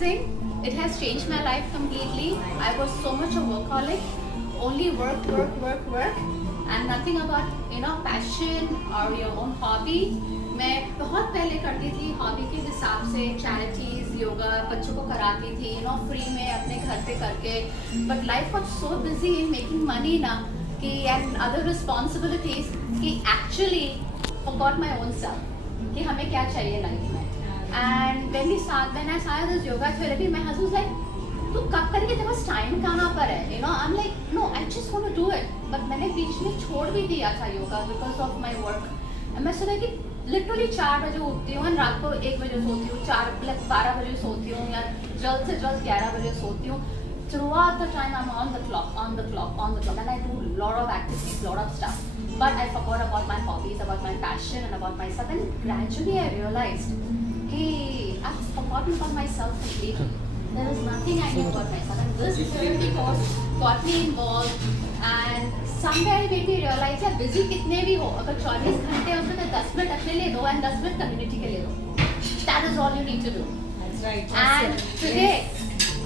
It has changed my life completely. I was so much a workaholic, only work, and nothing about passion or your own hobby. मैं बहुत पहले करती थी hobby के हिसाब से चैरिटीज योगा बच्चों को कराती थी फ्री में अपने घर पे करके but life was so busy in making money ना कि एंड अदर रिस्पॉन्सिबिलिटीज कि actually forgot my own self कि हमें क्या चाहिए लाइफ में. And when I started this yoga therapy, my husband was like, "तू कब करेगी? तेरे पास टाइम कहाँ पर है?" I'm like, "No, I just want to do it." But मैंने बीच में छोड़ भी दिया था yoga because of my work. And मैं सोचा कि literally 4 बजे उठती हूँ और रात को 1 बजे सोती हूँ, 12 बजे सोती हूँ या जल्द से जल्द 11 बजे सोती हूँ. Throughout the time I'm on the clock, and I do lot of activities, lot of stuff. But I forgot about my hobbies, about my passion, and about myself. And gradually I realized, hey, I've forgotten about myself completely. There was nothing I knew about myself. And this therapy course got me involved. And somewhere it made me realize that busy कितने भी हो, अगर 24 घंटे हो उसमें 10 minute अपने लिए दो and 10 मिनट community के लिए दो. That is all you need to do. That's right.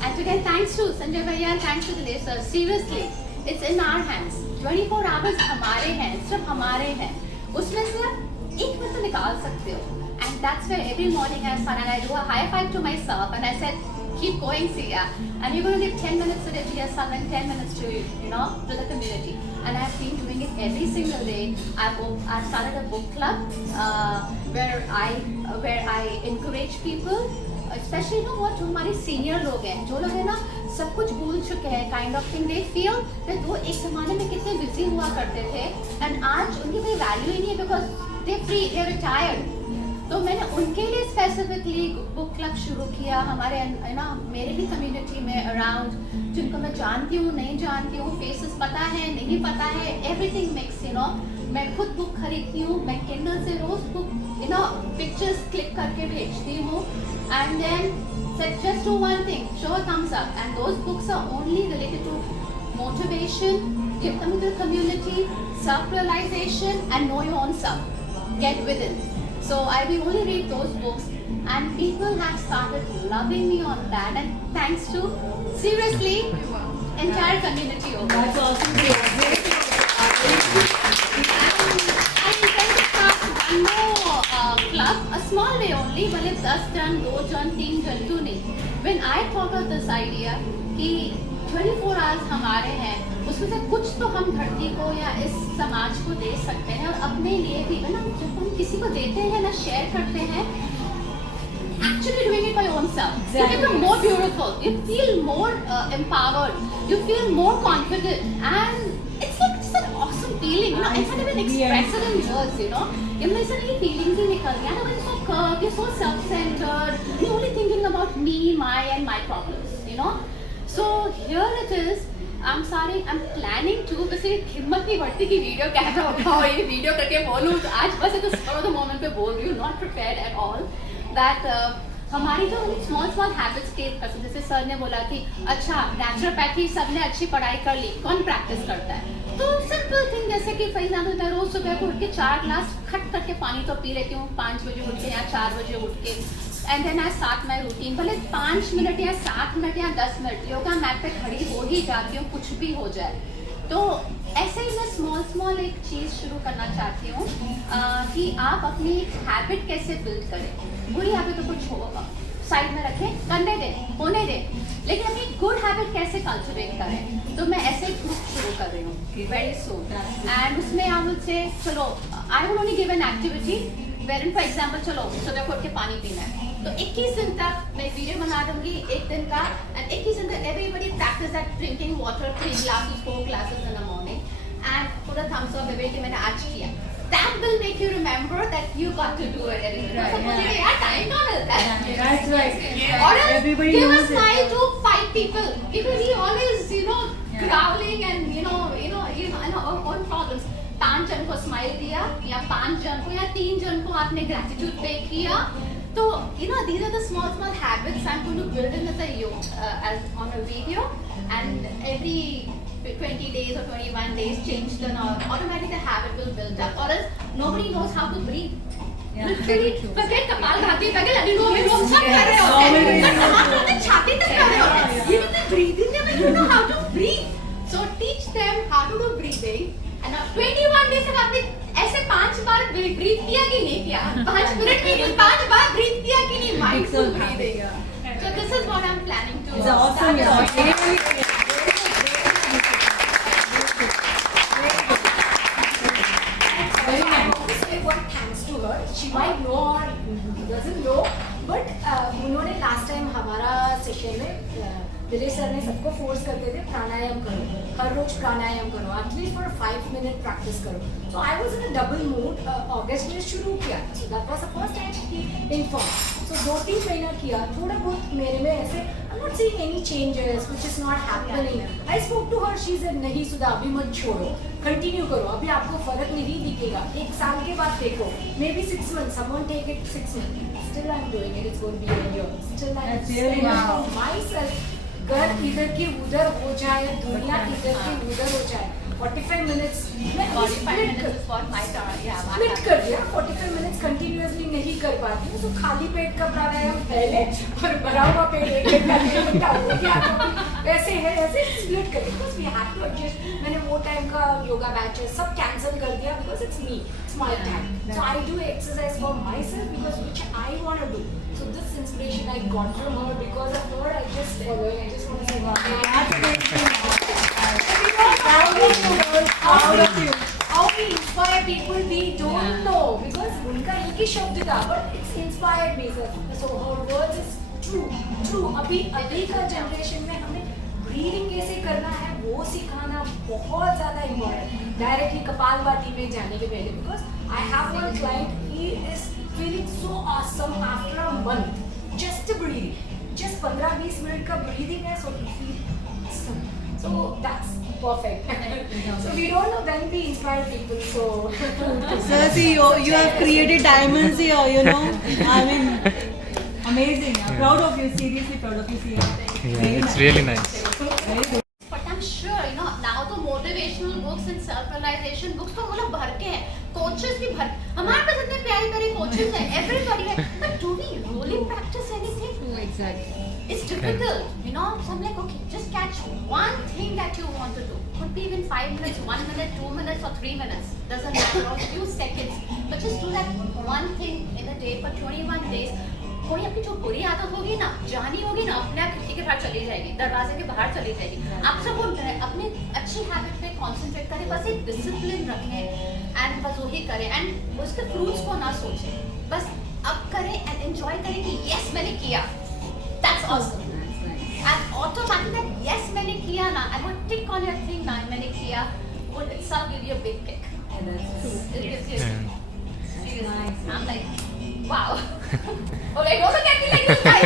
And today, thanks to Sanjay Bhaiya and thanks to Dinesh sir, seriously, it's in our hands. 24 hours हमारे हैं, सिर्फ हमारे हैं. उसमें से आप 1 मिनट तो निकाल सकते हो. And that's where every morning I start and I do a high five to myself and I said, keep going, Sia. And you're going to give 10 minutes today to yourself and 10 minutes to to the community. And I've been doing it every single day. I started a book club where I encourage people. Especially what जो हमारे senior लोग हैं जो लोग हैं ना सब कुछ भूल चुके हैं kind of thing they feel that वो एक ज़माने में कितने बिजी हुआ करते थे एंड आज उनकी कोई वैल्यू ही नहीं है because they free they retired. तो मैंने उनके लिए स्पेसिफिकली बुक क्लब शुरू किया हमारे मेरे ही कम्युनिटी में अराउंड जिनको मैं जानती हूँ नहीं जानती हूँ फेसेस पता है नहीं पता है एवरीथिंग मिक्स मैं खुद बुक खरीदती हूँ मैं किंडल से रोज बुक पिक्चर्स क्लिक करके भेजती हूँ and then said just do one thing, show a thumbs up, and those books are only related to motivation, coming to the community, self-realization, and know your own self. Get within. So I will only read those books, and people have started loving me on that, and thanks to seriously entire community over. That's awesome. And then to start one more club, a small way only, मतलब 10 जन, 2 जन, 3 जन क्यों नहीं? When I thought of this idea कि 24 hours हमारे हैं, उसमें से कुछ तो हम धरती को या इस समाज को दे सकते हैं और अपने लिए भी ना जब हम किसी को देते हैं ना शेयर करते हैं actually doing it by yourself. Exactly. You become more beautiful. You feel more empowered. You feel more confident, and it's like just an awesome feeling. I can't even express it in words. It's like feelings ही निकल गया ना. When you're so curved, you're so self-centered. You're only thinking about me, my, and my problems. So here it is. I'm planning to बस ये हिम्मत नहीं बढ़ती कि video कैसा उठाओ ये वीडियो करके बोलूँ तो आज बस एक स्पर ऑफ द मोमेंट पे बोल रही हूँ not prepared at all. That हमारी जो स्मॉल हैबिट्स के जैसे सर ने बोला कि अच्छा नेचुरोपैथी सबने अच्छी पढ़ाई कर ली कौन प्रैक्टिस करता है तो सिंपल थिंग जैसे कि फॉर एग्जाम्पल मैं रोज सुबह को उठ के 4 ग्लास खट करके पानी तो पी लेती हूँ 5 बजे उठ के या 4 बजे उठ के and then I start my routine भले 5 मिनट या 7 मिनट या 10 मिनट योगा मैट पे खड़ी हो ही जाती हूँ कुछ भी हो जाए. तो ऐसे ही मैं स्मॉल एक चीज़ शुरू करना चाहती हूँ कि आप अपनी हैबिट कैसे बिल्ड करें. बुरी हैबिट तो कुछ साइड में रखें करने दें होने दें लेकिन अपनी गुड हैबिट कैसे कल्टिवेट करें. तो मैं ऐसे एक ग्रुप शुरू कर रही हूँ वेरी सून एंड उसमें आप मुझसे चलो I will only give an activity where for example चलो सुबह को उठ के पानी पीना है तो 21 दिन तक मैं वीडियो बना दूंगी एक दिन का एंड 21 दिन तक everybody practice that drinking water 3 glasses 4 glasses in the morning and put a thumbs up the way कि मैंने आज किया. That will make you remember that you got to do it. Right. यार टाइम कहाँ मिलता है? That's right. Or Everybody give a knows smile it. to 5 people because he always growling and own problems. 5 जन को smile दिया या 5 जन को या 3 जन को आपने ग्रेटिट्यूड पे किया तो these are the small habits I'm going to build in as on a video and every 20 days or 21 days change then automatically the habit will build up or else nobody knows how to breathe. Literally बगैर कपाल भाती बगैर अनुलोम विलोम सब कर रहे होते हैं, हाथ छाती तक कर रहे होते हैं. You know breathing में you know how to breathe. So teach them how to do breathing. And 21 days तक आपने ऐसे 5 बार ब्रीथ किया कि नहीं किया? 5 मिनट में नहीं 5 बार ब्रीथ किया कि नहीं? Mindful breathing. So this is what I'm planning to. It's awesome. She might know or doesn't know, but उन्होंने last time हमारा सेशन में दिलेश सर ने सबको फोर्स करते थे प्राणायाम करो, हर रोज प्राणायाम करो, एटलीस्ट फॉर 5 मिनट प्रैक्टिस करो. So I was in a double mood. अगस्त में शुरू किया था, so that was the first time he inform. सो 2-3 महीना किया, थोड़ा बहुत मेरे में ऐसे I am not seeing any changes which is not happening. I spoke to her, she said नहीं सुधा अभी मत छोड़ो, कंटिन्यू करो, अभी आपको फर्क नहीं दिखेगा, 1 साल के बाद देखो, may be 6 months, someone take it 6 months, still I'm doing it, it's going to be a year, still I'm spending myself. घर इधर की उधर हो जाए, दुनिया इधर की उधर हो जाए, 45 minutes में स्प्लिट कर दिया. 45 minutes कंटिन्यूअसली नहीं कर पाती हूँ, तो खाली पेट का प्राणायाम पहले और भरा हुआ पेट एक घंटा हो गया, वैसे है ऐसे स्प्लिट कर. Because we have to adjust. मैंने वो टाइम का योगा बैचेस सब कैंसिल कर दिया because it's me, it's my time. So I do exercise for my self because which I want to do. So this inspiration I got from her. Because of her, I just follow. I just want to say how we inspire people. We don't know because उनका एक ही शब्द था, but it's inspired me. So her words is true. अभी का generation में हमें breathing कैसे करना है वो सिखाना बहुत ज़्यादा इम्पोर्टेंट. डायरेक्टली कपालभाति में जाने के पहले, because I have one client, he is feeling so awesome after a month. Just breathing. Just 15-20 minutes का breathing है, so you feel awesome. So that's perfect. So we don't know when we inspire people. So Sir, see, you have created diamonds here, you know. I mean, amazing. I'm proud of you. Seriously proud of you. Yeah, it's really nice. Very good. But I'm sure, you know, now the motivational books and self-realization books तो मतलब भर के हैं, coaches भी भर, हमारे पास इतने प्यारे coaches हैं, everybody है, but do we really practice anything? Exactly. It's difficult, you know. So I'm like, okay, just catch one thing that you want to do. Could be even 5 minutes, 1 minute, 2 minutes, or 3 minutes. Doesn't matter, or a few seconds. But just do that one thing in a day for 21 days. कोई अपनी जो बुरी आदत होगी ना, जानी होगी ना, अपने आप खिड़की के बाहर चली जाएगी, दरवाजे के बाहर चली जाएगी. आप सब अपने अच्छी हैबिट पे कॉन्सेंट्रेट करें, बस एक डिसिप्लिन रखें एंड बस वही करें एंड उसके फ्रूट्स को ना सोचें, बस अब करें एंड एंजॉय करें कि यस मैंने किया. That's awesome. And automatic that yes मैंने किया ना, एंड वो टिक ऑन योर थिंग ना मैंने किया, वो itself give you a big kick. It gives you seriously. I'm like, wow. Oh, like also get me like this guy.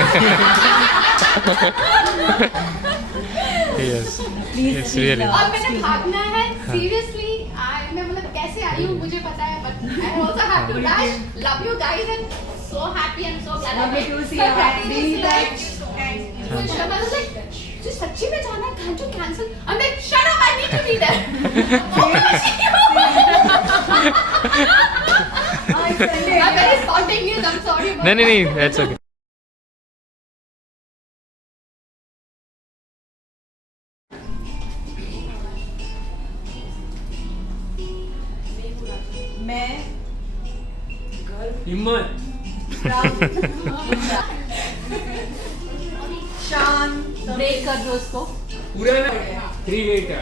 Yes. Please, It's really. और मैंने भागना है seriously. मैं मतलब कैसे आई हूँ मुझे पता है, but I also have to dash. Love you guys and so happy and so glad. Love you too, see you. I was like, जो सच्ची में जाना है, can't you cancel? I'm like, shut up, I need to be there. Oh my God. I'm very spontaneous. I'm sorry about that. नहीं, that's okay. मैं हिम्मत शान break कर दो उसको. पूरा ना 3 मिनट का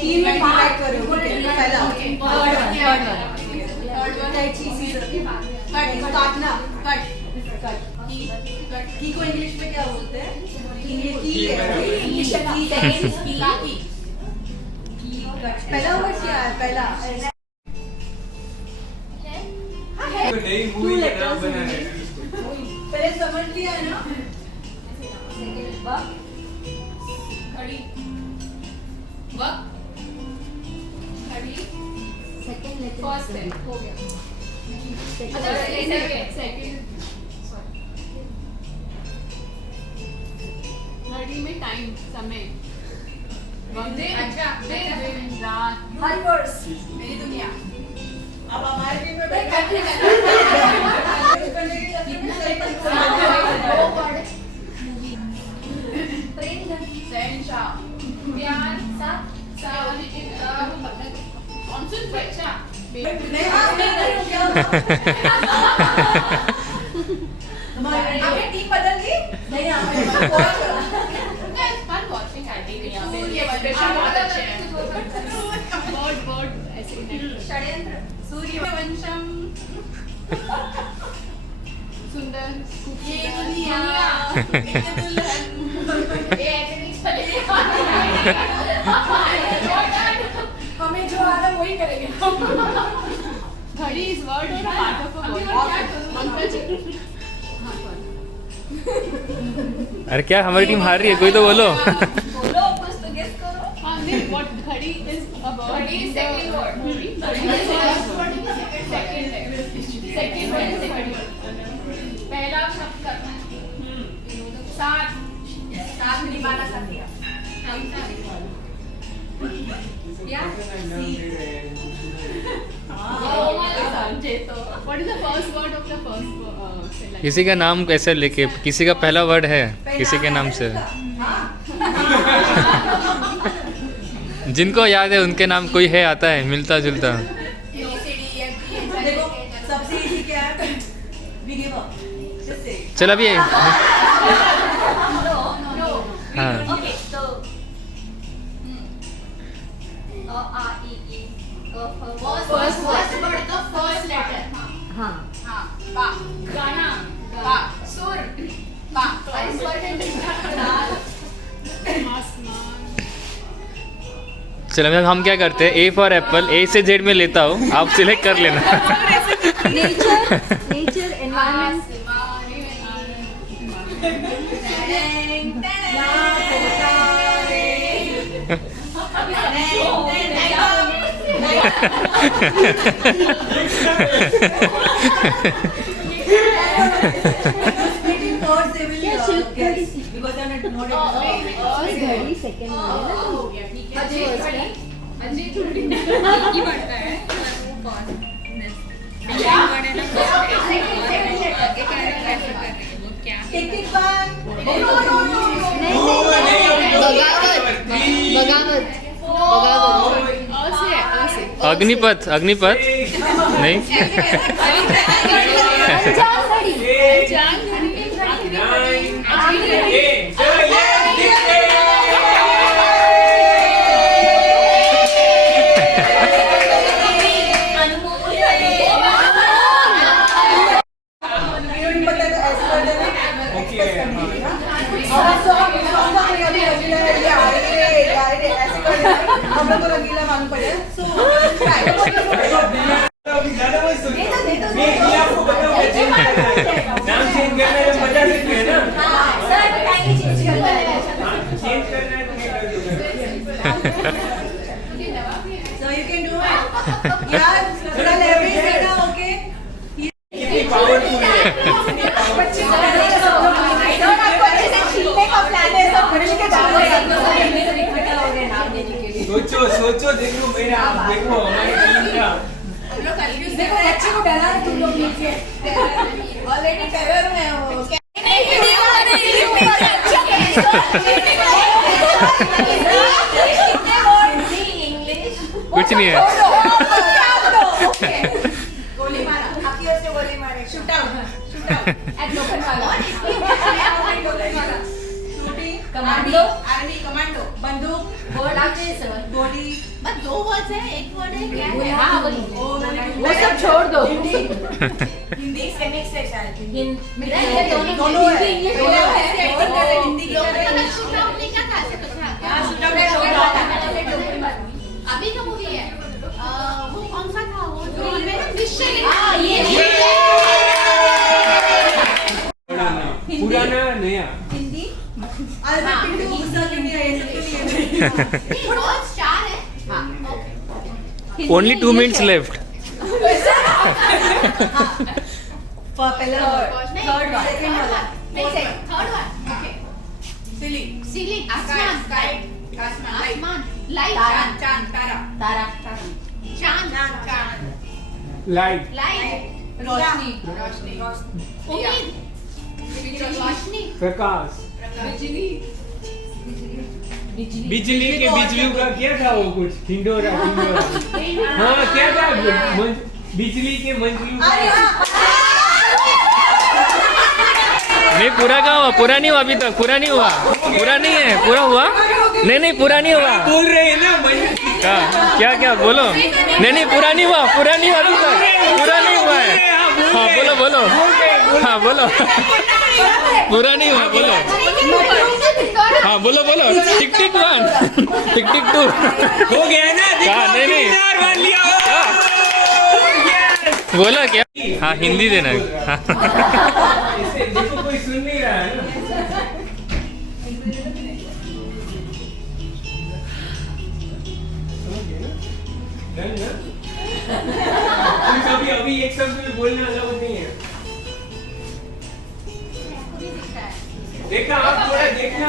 3 में डिवाइड करो. पहला काटना, कट की को इंग्लिश में क्या बोलते हैं? पहला वर्ड क्या है? पहला नई मूवी का नाम बना है. पहले समझ लिया है ना? खड़ी वक्त खड़ी फर्स्ट स्टेप हो गया. अच्छा सेकंड घड़ी में टाइम समय वक्त अच्छा दिन रात हर वर्ड्स मेरी दुनिया अब हमारे टीम में आपने टीम बदल ली? नहीं षड्यंत्र सूर्यवंशम सुंदर ये दुनिया ये ऐसे नहीं चलेगा हमें जो आ रहा है वही करेंगे घड़ी इज वर्ड और पार्ट ऑफ अ वर्ड अरे क्या हमारी टीम हार रही है, कोई तो बोलो। बोलो कुछ तो गेस करो हाँ नहीं व्हाट घड़ी इज अ वर्ड घड़ी is second word. Second word पहला शब्द करना है साथ निभाना साथिया समझे तो what is the first word of the first किसी का नाम कैसे लेके, किसी का पहला वर्ड है किसी के नाम से, जिनको याद है उनके नाम कोई है, आता है मिलता जुलता। देखो सबसे इजी क्या है? We give up. Just say. चल अभी नो हाँ ओके तो आ ई ई फर्स्ट वर्ड का फर्स्ट लेटर हाँ हाँ बा गाना बा सुर बा फर्स्ट वर्ड चलो अभी हम क्या करते हैं, ए फॉर एप्पल, ए से जेड में लेता हूँ, आप सिलेक्ट कर लेना। नेचर एनवायरनमेंट घड़ी सेकंड हो गया ठीक है अजीत घड़ी एक ही बढ़ता है वो पास अग्निपथ, अग्निपथ नहीं। हम लोग को रंगीला मालूम पड़े नाम चेंज करने में मजा सकती है ना। सर बताइए चेंज करना है चेंज करना है तो मैं कर दूंगा। So you can do it. यार थोड़ा leverage देना, okay? कितनी पावरफुल है। आपको अच्छे से छीनने का प्लान है सब घड़ी के इकट्ठा हो गए नाम देने के लिए सोचो सोचो, देखो मेरा, देखो हमारी टीम का। देखो बच्चे को डरा है तुम लोग नीचे ऑलरेडी टेरर में हो कुछ नहीं है। गोली मारा आपकी ओर से गोली मारे शूट आउट एट लोकल वाला गोली मारा शूटिंग, कमांडो आर्मी कमांडो बंदूक, बोर्ड आके सर गोली, बस दो वर्ड्स है, एक वर्ड है क्या है? हाँ वो सब छोड़ दो हिंदी सेमिक्स है शायद हिंदी दोनों है। हिंदी की शूट आउट नहीं क्या था, ऐसे कुछ था। अभी का मूवी है, वो कौन सा था, वो जो में निश्चय पुराना नया। हिंदी, अरे पिंटू गुस्सा क्यों नहीं आई? वर्ड्स चार है। Only 2 minutes left. पहला थर्ड वन, सेकंड वाला थर्ड वन, ओके। सीलिंग, आसमान, आसमान, लाइट, चांद तारा चांद, लाइट रोशनी उम्मीद रोशनी प्रकाश बिजली के बिजली का क्या था वो कुछ हिंडोरा हाँ क्या था बिजली के मंजलू नहीं पूरा कहाँ हुआ, पूरा नहीं हुआ अभी तक, पूरा नहीं हुआ, पूरा नहीं है, पूरा हुआ नहीं, पूरा नहीं हुआ। बोल रहे हैं ना क्या बोलो, नहीं पूरा नहीं हुआ, पूरा नहीं हुआ अभी तक, पूरा नहीं हुआ है। हाँ बोलो हाँ बोलो पूरा नहीं हुआ बोलो। हाँ बोलो टिक टिक 1 टिक टिक 2 हो गया ना नहीं बोला क्या। हाँ हिंदी देना है। हाँ। इसे देखो कोई सुन नहीं रहा है ना अभी एक शब्द भी बोलने अलाउड नहीं है। देखा आप थोड़ा देखना।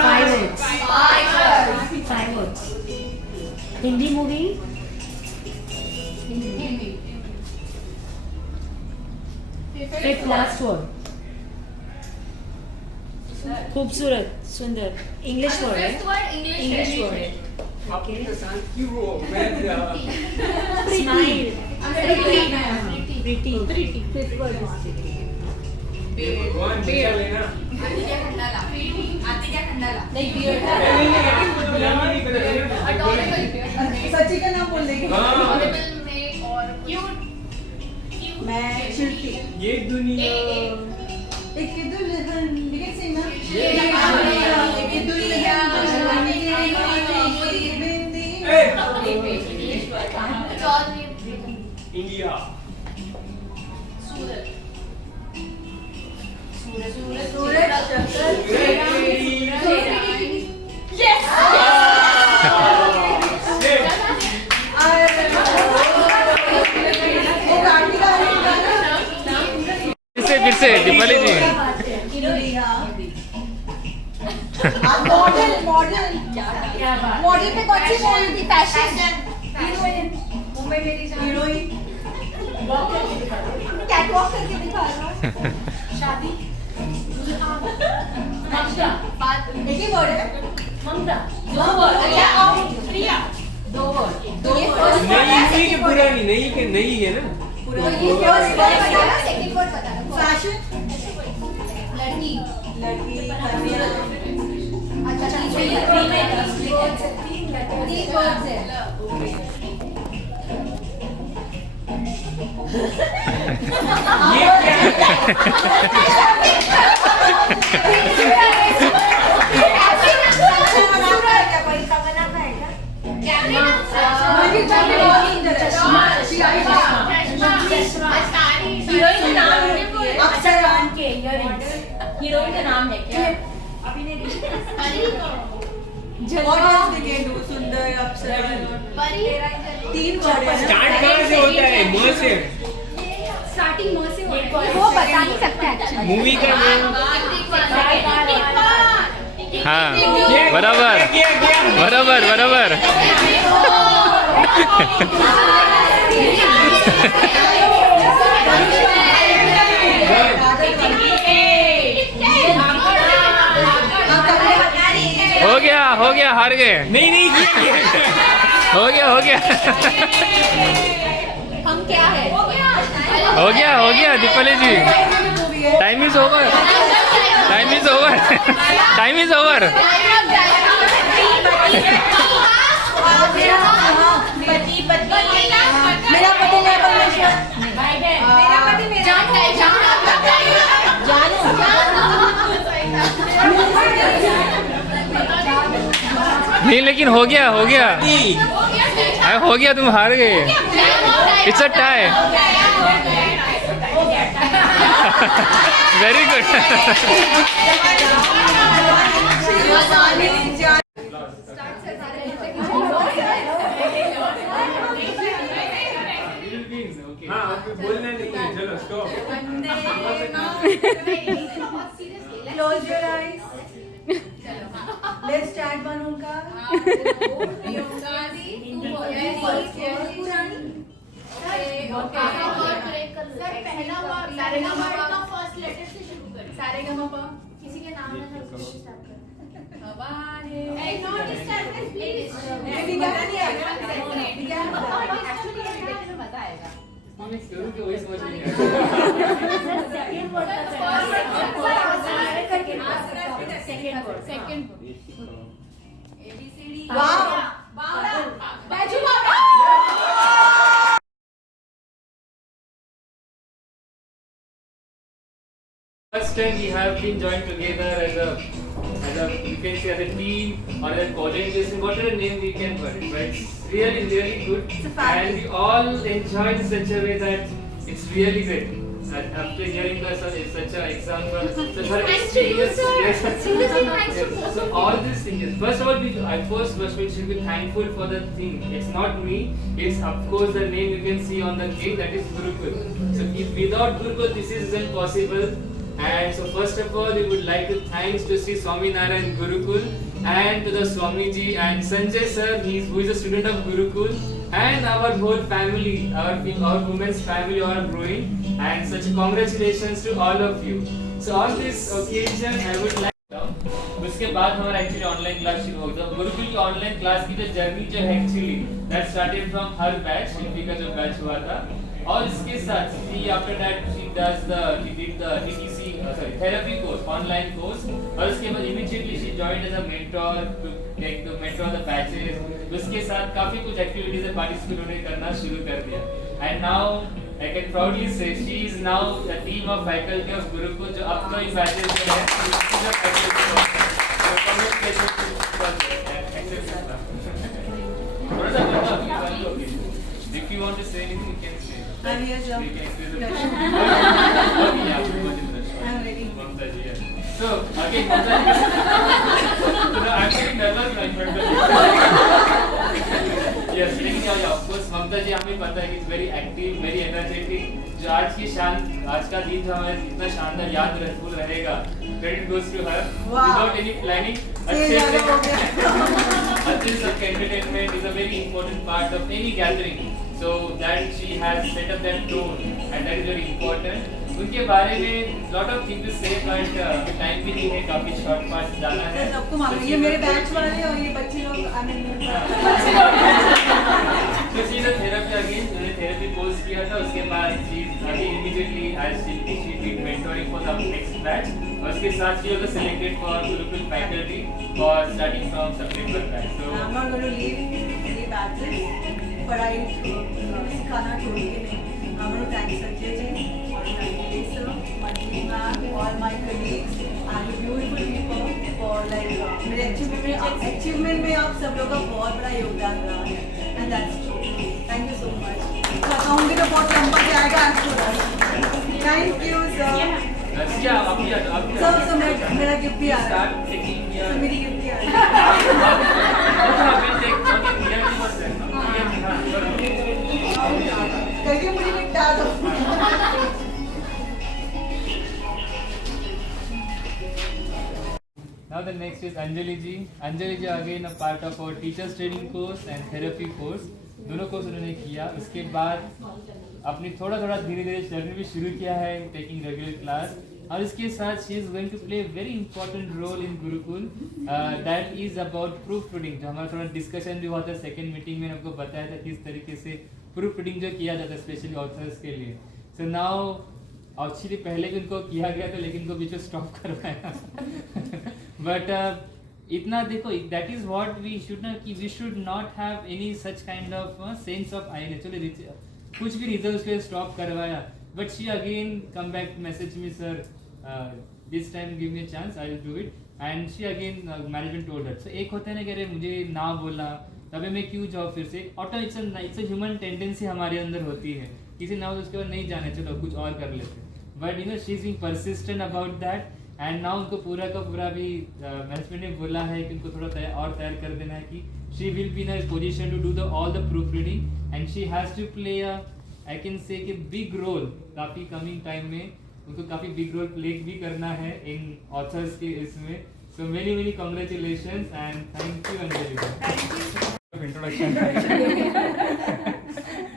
5 words Hindi movie fifth last word खूबसूरत सुंदर इंग्लिश वर्ड है इंग्लिश वर्ड है आपके साथ क्यों हो मैं स्माइल प्रीटी फिफ्थ वर्ड भगवान बचा लेना सच्ची का नाम बोल देंगे हाँ मैं शिल्पी ये दुनिया एक दुल्हन बिगड़ सिंह ना एक इंडिया फिर से दीपाली जी मॉडल पे कौन सी मूवी थी फैशन मुंबई मेरी हीरोइन कैटवॉक करके दिखा रहा शादी एक ही वर्ड है ममता प्रिया 2 वर्ड तो ये नहीं के पुरानी नहीं के नहीं है ना ये फर्स्ट वर्ड बताना सेकंड वर्ड बताना फैशन लड़की अच्छा 3 वर्ड्स है ये क्या हीरोइन का नाम है क्या सुंदर अप्सरा परी 3 वर्ड है स्टार्ट कहाँ से होता है म से स्टार्टिंग में से वो बता नहीं सकता एक्चुअली मूवी का नाम हाँ बराबर हो गया हार गए। नहीं हो गया हम क्या है हो गया दीपाली जी टाइम इज ओवर मेरा पति नहीं लेकिन हो गया तुम हार गए। It's a tie. Very good. हाँ बोलना नहीं है चलो stop Close your eyes. Let's start one ओंकार। पुरानी। सारेगामा का फर्स्ट लेटर से शुरू करें. सारेगामा किसी के नाम में स्टार्ट कर. Hey, not disturbance, please. नहीं नहीं आएगा. Actually, बताएगा. हमें शुरू के वही समझ नहीं आया Second word. Wow. Baju Baba. First time we have been joined together as a you can say as a team or as a coordination, whatever name we can put it, but it's really good, and we all enjoyed in such a way that it's really great. And after hearing such an example, such an Thanks to you, experience, sir. yes. Seriously, thanks to Yes. both So of all you. these things. First of all, we should be thankful for the thing. It's not me. It's of course the name you can see on the cake. That is Gurukul. So if without Gurukul, this isn't possible. And so first of all, we would like to thanks to Sri Swaminarayan Gurukul and to the Swamiji and Sanjay sir, who is a student of Gurukul, and our whole family, our women's family are growing, and such congratulations to all of you. So on this occasion, I would like उसके बाद हमारा actually online class शुरू हो गया. गुरुकुल की online class की जो journey जो है actually that started from her batch, Shilpi का जो बैच हुआ था, और इसके साथ ही after that she does the TTC therapy course, online course, और उसके बाद immediately she joined as a mentor to take the mentor the batches. उसके साथ काफी कुछ एक्टिविटीज में पार्टिसिपेट उन्होंने करना शुरू कर दिया. And now I can proudly say she is now the team of faculty of Gurukul जो upcoming batches में है. So congratulations to excellent. If you want to say anything, you can say. I'm here, sir. You can say the Yes. Okay, yeah, I'm ready. Mamta ji, yeah. So again, Mamta ji. I'm getting nervous now in front of you. Yes, लेकिन of course ममता जी हमें पता है कि it's very active, very energetic. जो आज का दिन जो हमारे इतना शानदार यादगार रहेगा. Credit goes to her. Wow. Without any planning, अच्छे से entertainment is a very important part of any gathering. So that she has set up that tone, and that is very important. उनके बारे में lot of things to say, but time भी नहीं है, काफी short part जाना है. सबको मालूम है, ये मेरे बैच वाले और ये बच्चे लोग So she is a therapy again. उन्होंने therapy course किया था. उसके बाद she again immediately as she did mentoring for the next batch. और उसके साथ she was selected for Gurukul faculty for starting from September batch. So I'm not going to leave any batches, पढ़ाई सिखाना छोड़ के नहीं. I'm going to thank Sanjay ji, और Nandini sir, Manjini ma'am, all my colleagues and the beautiful people for like मेरे achievement में आप सब लोगों का बहुत बड़ा योगदान रहा है, and that's true. Thank you so much. कहूँगी तो बहुत लंबा जाएगा आपको. Thank you sir. yeah, अभी So मेरा गिफ्ट भी आ रहा है. start taking So मेरी गिफ्ट भी आ रही है. करके मुझे निपटा दो. Now the next is Anjali ji. Anjali ji again a part of our teachers training course and therapy course. दोनों कोर्स उन्होंने किया. उसके बाद अपनी थोड़ा धीरे जर्नी भी शुरू किया है टेकिंग रेगुलर क्लास. और इसके साथ she is going to play very important role in Gurukul. That is about proofreading. जो हमारा थोड़ा डिस्कशन भी हुआ था सेकेंड मीटिंग में, आपको बताया था किस तरीके से प्रूफ रीडिंग जो किया जाता है स्पेशली ऑथर्स के लिए. सो नाउ एक्चुअली पहले भी उनको किया गया था लेकिन उनको बीच में स्टॉप करवाया. बट इतना देखो, that is what we should not, कि we should not have any such kind of sense of I. Actually कुछ भी रीजन उसके लिए स्टॉप करवाया. But she again come back message me, sir this time give me a chance, I will do it. And she again management told her. So एक होता है ना कि अरे मुझे ना बोला तभी मैं क्यों जाऊँ फिर से. Auto it's a human tendency हमारे अंदर होती है, किसी ना हो तो उसके बाद नहीं जाने, चलो कुछ और कर लेते. But you know she is being persistent about that. And now उनको पूरा का पूरा भी मैनेजमेंट ने बोला है कि उनको थोड़ा तैयार कर देना है कि she will be in a position to do the all the proofreading, and she has to play a I can say कि बिग रोल. काफ़ी कमिंग टाइम में उनको काफ़ी बिग रोल प्ले भी करना है इन ऑथर्स के इसमें. So many congratulations and thank you Anjali. Introduction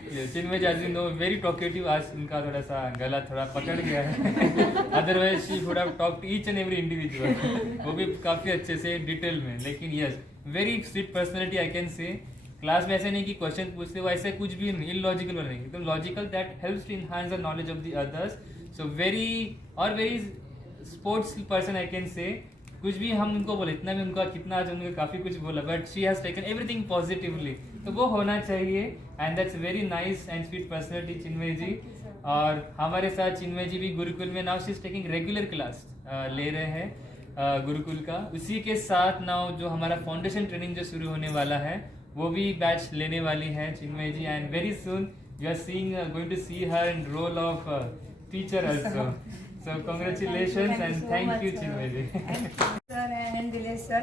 Chinmay ji no very talkative, आज उनका थोड़ा सा गला थोड़ा पकड़ गया है, otherwise she would have talked each and every individual, वो भी काफी अच्छे से डिटेल में। लेकिन yes, very sweet personality I can say. Class में ऐसे नहीं कि क्वेश्चन पूछते हो, ऐसे कुछ भी नहीं, इलॉजिकल नहीं, एकदम logical, that helps to enhance the knowledge of the others. So very sports person I can say. कुछ भी हम उनको बोले, इतना भी उनका कितना आज उन्होंने काफी कुछ बोला, but she has taken everything positively, तो वो होना चाहिए। And that's very nice and sweet personality Chinmay ji. और हमारे साथ चिन्मय जी भी गुरुकुल में now she is taking regular class ले रहे हैं गुरुकुल का। उसी के साथ नाउ जो हमारा फाउंडेशन ट्रेनिंग जो शुरू होने वाला है, वो भी बैच लेने वाली है Chinmay ji. And very soon you are seeing going to see her in role of teacher also. So congratulations and thank you Chinmay ji. Sir and Dilesh sir.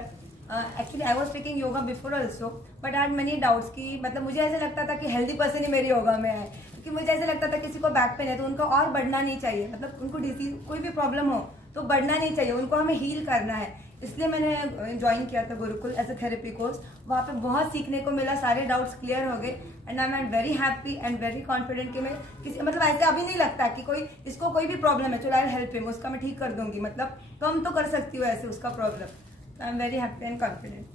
Actually I was taking yoga before also, but I had many doubts कि मतलब मुझे ऐसे लगता था कि healthy person ही मेरी योगा में है, क्योंकि मुझे ऐसे लगता था किसी को बैक पेन है तो उनको और बढ़ना नहीं चाहिए, मतलब उनको डिजीज कोई भी प्रॉब्लम हो तो बढ़ना नहीं चाहिए, उनको हमें हील करना है। इसलिए मैंने ज्वाइन किया था Gurukul as a therapy course. वहाँ पे बहुत सीखने को मिला, सारे डाउट्स क्लियर हो गए and I am very happy and very confident कि मैं किसी मतलब ऐसे अभी नहीं लगता कि इसको कोई भी प्रॉब्लम है, चलो आई हेल्प हिम, उसका मैं ठीक कर दूंगी, मतलब कम तो कर सकती हूँ ऐसे उसका problem. I am very happy and confident.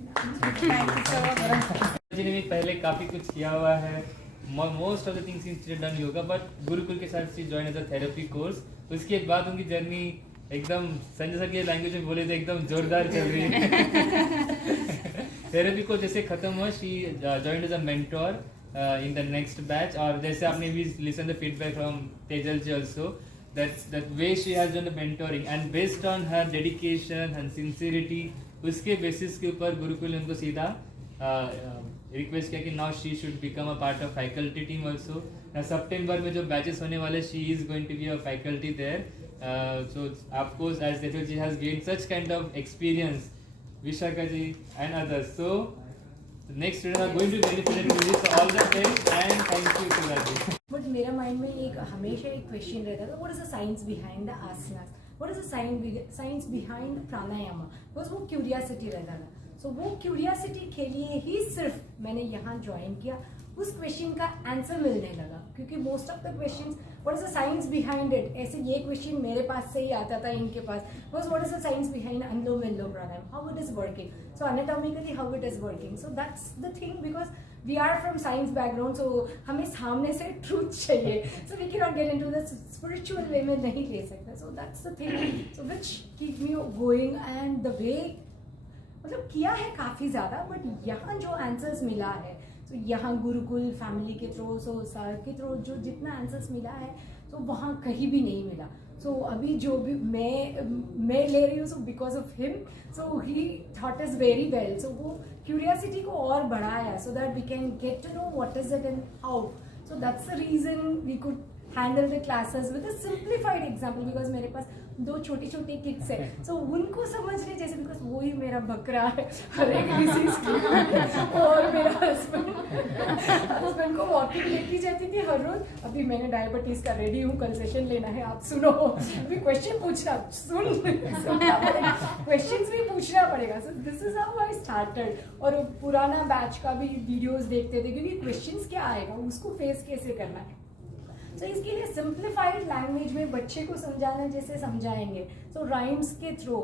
Thank you so much. Ji ने भी पहले काफी कुछ किया हुआ है, most of the things she done yoga, but Gurukul के साथ she join as a therapy course. उसके बाद उनकी जर्नी एकदम संजय सर की लैंग्वेज में बोले तो एकदम जोरदार चल रही है। थेरेपी को जैसे खत्म हुआ, she joined as a mentor in the next batch. और जैसे आपने भी listen the feedback from Tejal ji also, that way she has done the mentoring and based on her dedication and sincerity, उसके बेसिस के ऊपर गुरुकुल ने उनको सीधा रिक्वेस्ट किया कि now she should become a part of faculty team also. सितंबर में जो बैचेस होने वाले, she is going to be a faculty there. So of course, as Devaji has gained such kind of experience, Vishaka ji and others, so the next students are going to benefit from this. So all the best and thank you Shivaji. But मेरा mind में एक हमेशा एक question रहता था, what is the science behind the asanas, what is the science behind pranayama, because वो curiosity रहता था। सो वो क्यूरियासिटी के लिए ही सिर्फ मैंने यहाँ ज्वाइन किया, उस क्वेश्चन का आंसर मिलने लगा, क्योंकि most of the questions what is the science behind it, ऐसे ये क्वेश्चन मेरे पास से ही आता था इनके पास, because what is the science behind anulom vilom pranayama, how it is working, so anatomically how it is working. So that's the thing, because we are from science background, so हमें सामने से ट्रूथ चाहिए, so we can not get into the spiritual way में नहीं ले सकते। So that's the thing, so which keep me going and the way, मतलब किया है काफ़ी ज़्यादा, बट यहाँ जो आंसर्स मिला है, तो यहाँ गुरुकुल फैमिली के थ्रू, सो सर के थ्रू जो जितना आंसर्स मिला है, तो वहाँ कहीं भी नहीं मिला। सो अभी जो भी मैं ले रही हूँ, so because of him, so he thought is very well, so वो क्यूरियासिटी को और बढ़ाया, so that we can get to know what is it and how. So that's the reason we could handle the classes with a simplified example, because मेरे पास 2 छोटी छोटी kids है, सो उनको समझने जैसे, बिकॉज वो ही मेरा बकरा है हर एक डिसीज की। और मेरा हस्बैंड को वॉकिंग लेके जाती थी हर रोज, अभी मैंने डायबिटीज का रेडी हूँ, कल सेशन लेना है, आप सुनो, अभी क्वेश्चन पूछना, सुनना पड़ेगा, क्वेश्चंस भी पूछना पड़ेगा। So this is how I started. और पुराना बैच का भी वीडियोस देखते थे, क्योंकि क्वेश्चंस क्या आएगा, उसको फेस कैसे करना है। तो इसके लिए सिंप्लीफाइड लैंग्वेज में बच्चे को समझाना जैसे समझाएंगे, सो राइम्स के थ्रू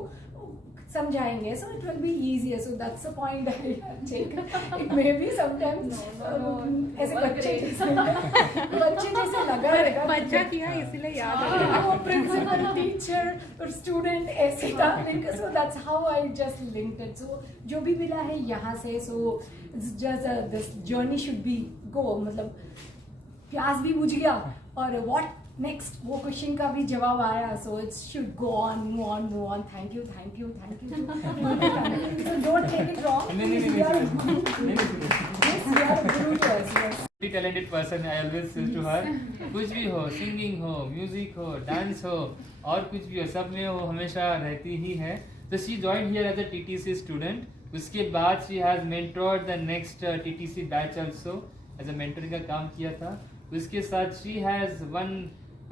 समझाएंगे, so it will be easier. So that's a point I take. It may be sometimes ऐसे बच्चे जैसे लगा रहेगा, बच्चा किया इसलिए याद है। वो प्रिंसिपल टीचर और स्टूडेंट ऐसे था, so that's how I just linked it. So जो भी मिला है यहाँ से, so just this journey should be go, मतलब प्यास भी बुझ गया और व्हाट नेक्स्ट वो क्वेश्चन का भी जवाब आया, so it's should go on, move on, move on. Thank you, thank you, thank you. So don't take it wrong, talented person, I always say to her, कुछ भी हो, सिंगिंग हो, music हो, डांस हो, और कुछ भी हो, सब में वो हमेशा रहती ही है। तो she joined here as a TTC student, उसके बाद she has mentored the next TTC batch also, as a mentoring का काम किया था। उसके साथ she has one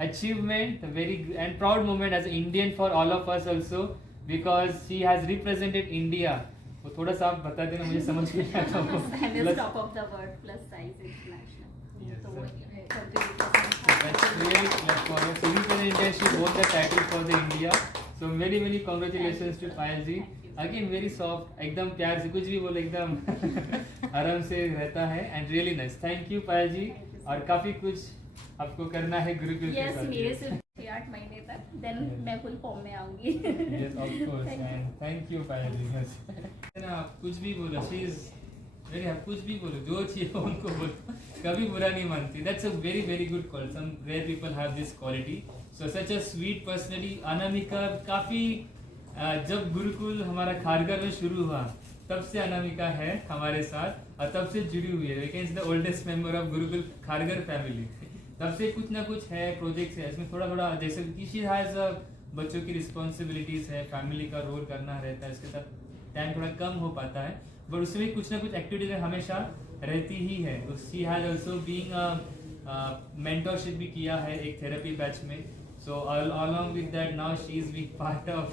achievement, very and proud moment as Indian for all of us also, because she has represented India. वो थोड़ा सा आप बता देना, मुझे समझ में नहीं आता वो। Top of the world plus size international. Yes, तो sir. ये contribution That's great. Like for your Physical India, she won the title for the India. So very congratulations to Payal ji. Again very soft, एकदम प्यार से कुछ भी बोले एकदम आराम से रहता है and really nice. Thank you पायल जी. और काफी कुछ आपको करना है गुरुकुल के यस साथ. मेरे से 8 महीने तक देन मैं फुल फॉर्म में आऊंगी Yes, of course. And thank you Payal ji. Yes. ना आप कुछ भी बोलो, she is very आप कुछ भी बोलो, जो चाहिए उनको बोलो, कभी बुरा नहीं मानती. That's a very good call. Some rare people have this quality. So such a sweet personality. Anamika काफी जब गुरुकुल हमारा खारगर में शुरू हुआ तब से अनामिका है हमारे साथ और तब से जुड़ी हुई है. We the oldest member of Gurukul Kharghar family. तब से कुछ ना कुछ है, प्रोजेक्ट्स है, इसमें थोड़ा जैसे कि शी हैज बच्चों की रिस्पॉन्सिबिलिटीज है, फैमिली का रोल करना रहता है, इसके साथ टाइम थोड़ा कम हो पाता है, बट उसमें कुछ ना कुछ एक्टिविटीज हमेशा रहती ही है. She has also being mentorship भी किया है एक थेरेपी बैच में. So along with that now she is being part of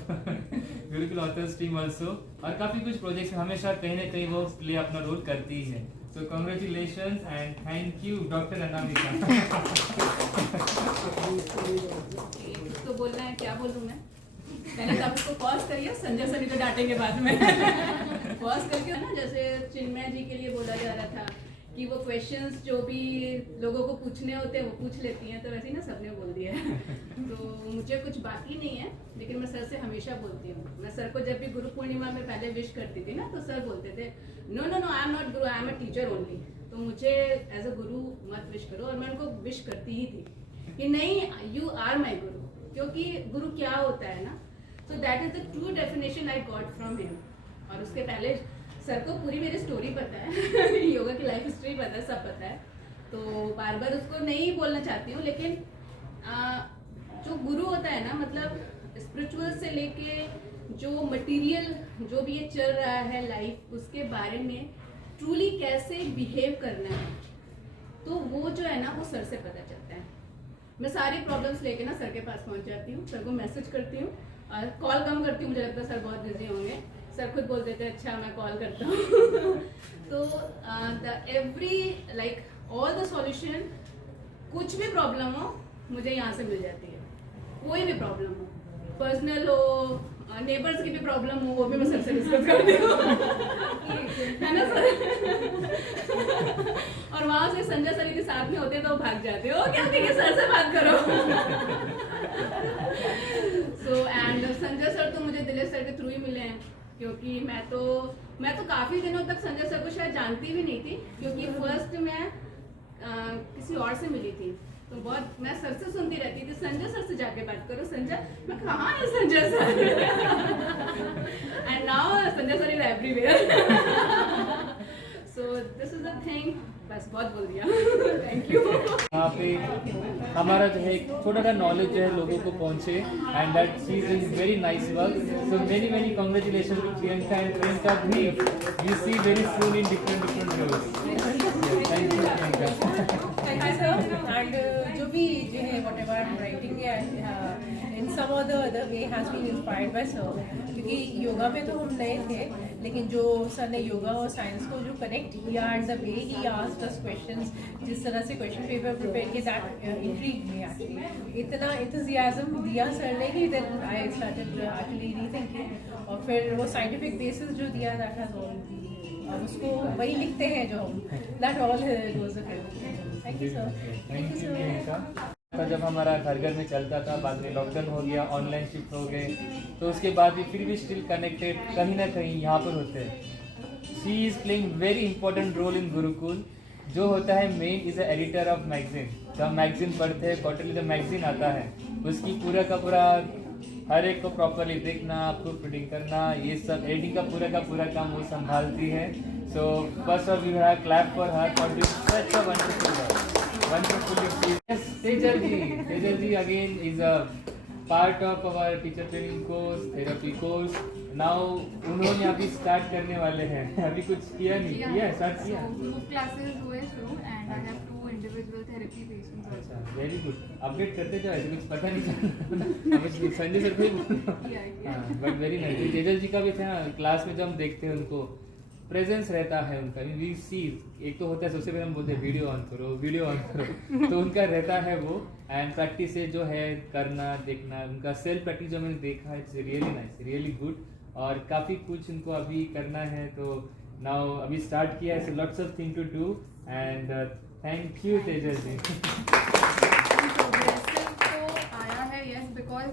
Gurukul Authors team also. और काफी कुछ प्रोजेक्ट्स हमेशा कहीं ना कहीं वो प्ले अपना रोल करती ही है. So congratulations and thank you Dr. Anamika. तो बोलना है, क्या बोलूँ मैं? पहले तो आप इसको पॉज करिए, संजय सर तो डांटेंगे बाद में. पॉज करके ना, जैसे चिन्मय जी के लिए बोला जा रहा था कि वो क्वेश्चंस जो भी लोगों को पूछने होते हैं वो पूछ लेती हैं, तो वैसे ही ना सबने बोल दिया है. तो मुझे कुछ बाकी नहीं है, लेकिन मैं सर से हमेशा बोलती हूँ. मैं सर को जब भी गुरु पूर्णिमा में पहले विश करती थी ना, तो सर बोलते थे no I am not Guru, I am a teacher only. तो मुझे एज अ गुरु मत विश करो, और मैं उनको विश करती ही थी कि नहीं, यू आर माई गुरु. क्योंकि गुरु क्या होता है ना, so that is the true definition I got from him. और उसके पहले सर को पूरी मेरी स्टोरी पता है, योगा की लाइफ हिस्ट्री पता है, सब पता है, तो बार उसको नहीं बोलना चाहती हूँ. लेकिन जो गुरु होता है ना, मतलब स्पिरिचुअल से लेके जो मटेरियल जो भी ये चल रहा है लाइफ, उसके बारे में ट्रूली कैसे बिहेव करना है, तो वो जो है ना वो सर से पता चलता है. मैं सारी प्रॉब्लम्स लेके ना सर के पास पहुंच जाती हूँ, सर को मैसेज करती हूँ, और कॉल कम करती हूँ, मुझे लगता है सर बहुत बिजी होंगे. सर खुद बोल देते हैं अच्छा मैं कॉल करता हूँ. तो the every like all the solution, कुछ भी प्रॉब्लम हो मुझे यहाँ से मिल जाती है. कोई भी प्रॉब्लम हो, पर्सनल हो, नेबर्स की भी प्रॉब्लम हो, वो भी मैं सर से डिस्कस करती हूँ. है ना सर? और वहाँ से संजय सर के साथ में होते हैं तो भाग जाते हो, क्या ठीक है सर से बात करो. सो एंड संजय सर तो मुझे दिलेश सर के थ्रू ही मिले हैं, क्योंकि मैं तो काफी दिनों तक संजय सर को शायद जानती भी नहीं थी, क्योंकि फर्स्ट मैं किसी और से मिली थी, तो बहुत मैं सर से सुनती रहती थी संजय सर से जाके बात करो. संजय, मैं कहाँ है Sanjay sir? And now Sanjay sir is everywhere. So this is the thing. बस बहुत बोल दिया. Thank you. यहाँ पे हमारा जो है छोटा सा नॉलेज जो है लोगों को पहुँचे, and that she is in very nice work. So many congratulation to Priyanka and Priyanka भी you see very soon in different roles. Thank you Priyanka. Thank you, sir. And जो भी जो है whatever I'm writing in some or the other way has been inspired by sir. क्योंकि योगा में तो हम नए थे, लेकिन जो सर ने योगा और साइंस को जो कनेक्ट किया and the way he asked us questions, जिस तरह से क्वेश्चन पेपर प्रिपेयर किया, दैट इंट्रीग्ड मी एक्चुअली. इतना एंथुसियाज्म दिया सर ने कि then I started actually rethinking, और फिर वो साइंटिफिक बेसिस जो दिया दैट हैज ऑल, और उसको वही लिखते हैं जो हम, that all goes the credit. Thank you sir. Thank you Priyanka. जब हमारा घर में चलता था, बाद में लॉकडाउन हो गया, ऑनलाइन शिफ्ट हो गए, तो उसके बाद भी फिर भी स्टिल कनेक्टेड कहीं ना कहीं यहाँ पर होते हैं. She is playing very important role in Gurukul. जो होता है main is a editor of magazine. जब हम मैगजीन पढ़ते हैं, क्वार्टरली जब मैगजीन आता है, उसकी पूरा का पूरा हर एक को प्रॉपरली देखना, आपको प्रिंटिंग करना, ये सब एडिटिंग का पूरा काम वो संभालती है. So first of we have clap for her for doing such a wonderful work. Wonderfully. Yes, Tejal ji again is a part of our teacher training course, therapy course. Now उन्होंने अभी start करने वाले हैं. अभी कुछ किया नहीं? किया स्टार्ट किया. Group classes हुए शुरू and I have 2 individual therapy patients also. अच्छा, वेरी गुड. अपडेट करते जाओ, ऐसे कुछ पता नहीं चलता. अब संजय सर को ही बोलो. हाँ, बट वेरी नाइस. तेजल जी का भी था ना क्लास में, जब हम देखते हैं उनको प्रेजेंस रहता है उनका, वी सी, एक तो होता है सबसे पहले हम बोलते हैं वीडियो ऑन करो तो उनका रहता है वो, एंड प्रैक्टिस से जो है करना देखना, उनका सेल्फ प्रैक्टिस जो मैंने देखा, it's really nice, really good, और काफ़ी कुछ उनको अभी करना है, तो नाउ अभी स्टार्ट किया है, so lots of thing to do, and thank you Tejas ji. Progressive तो आया है यस, बिकॉज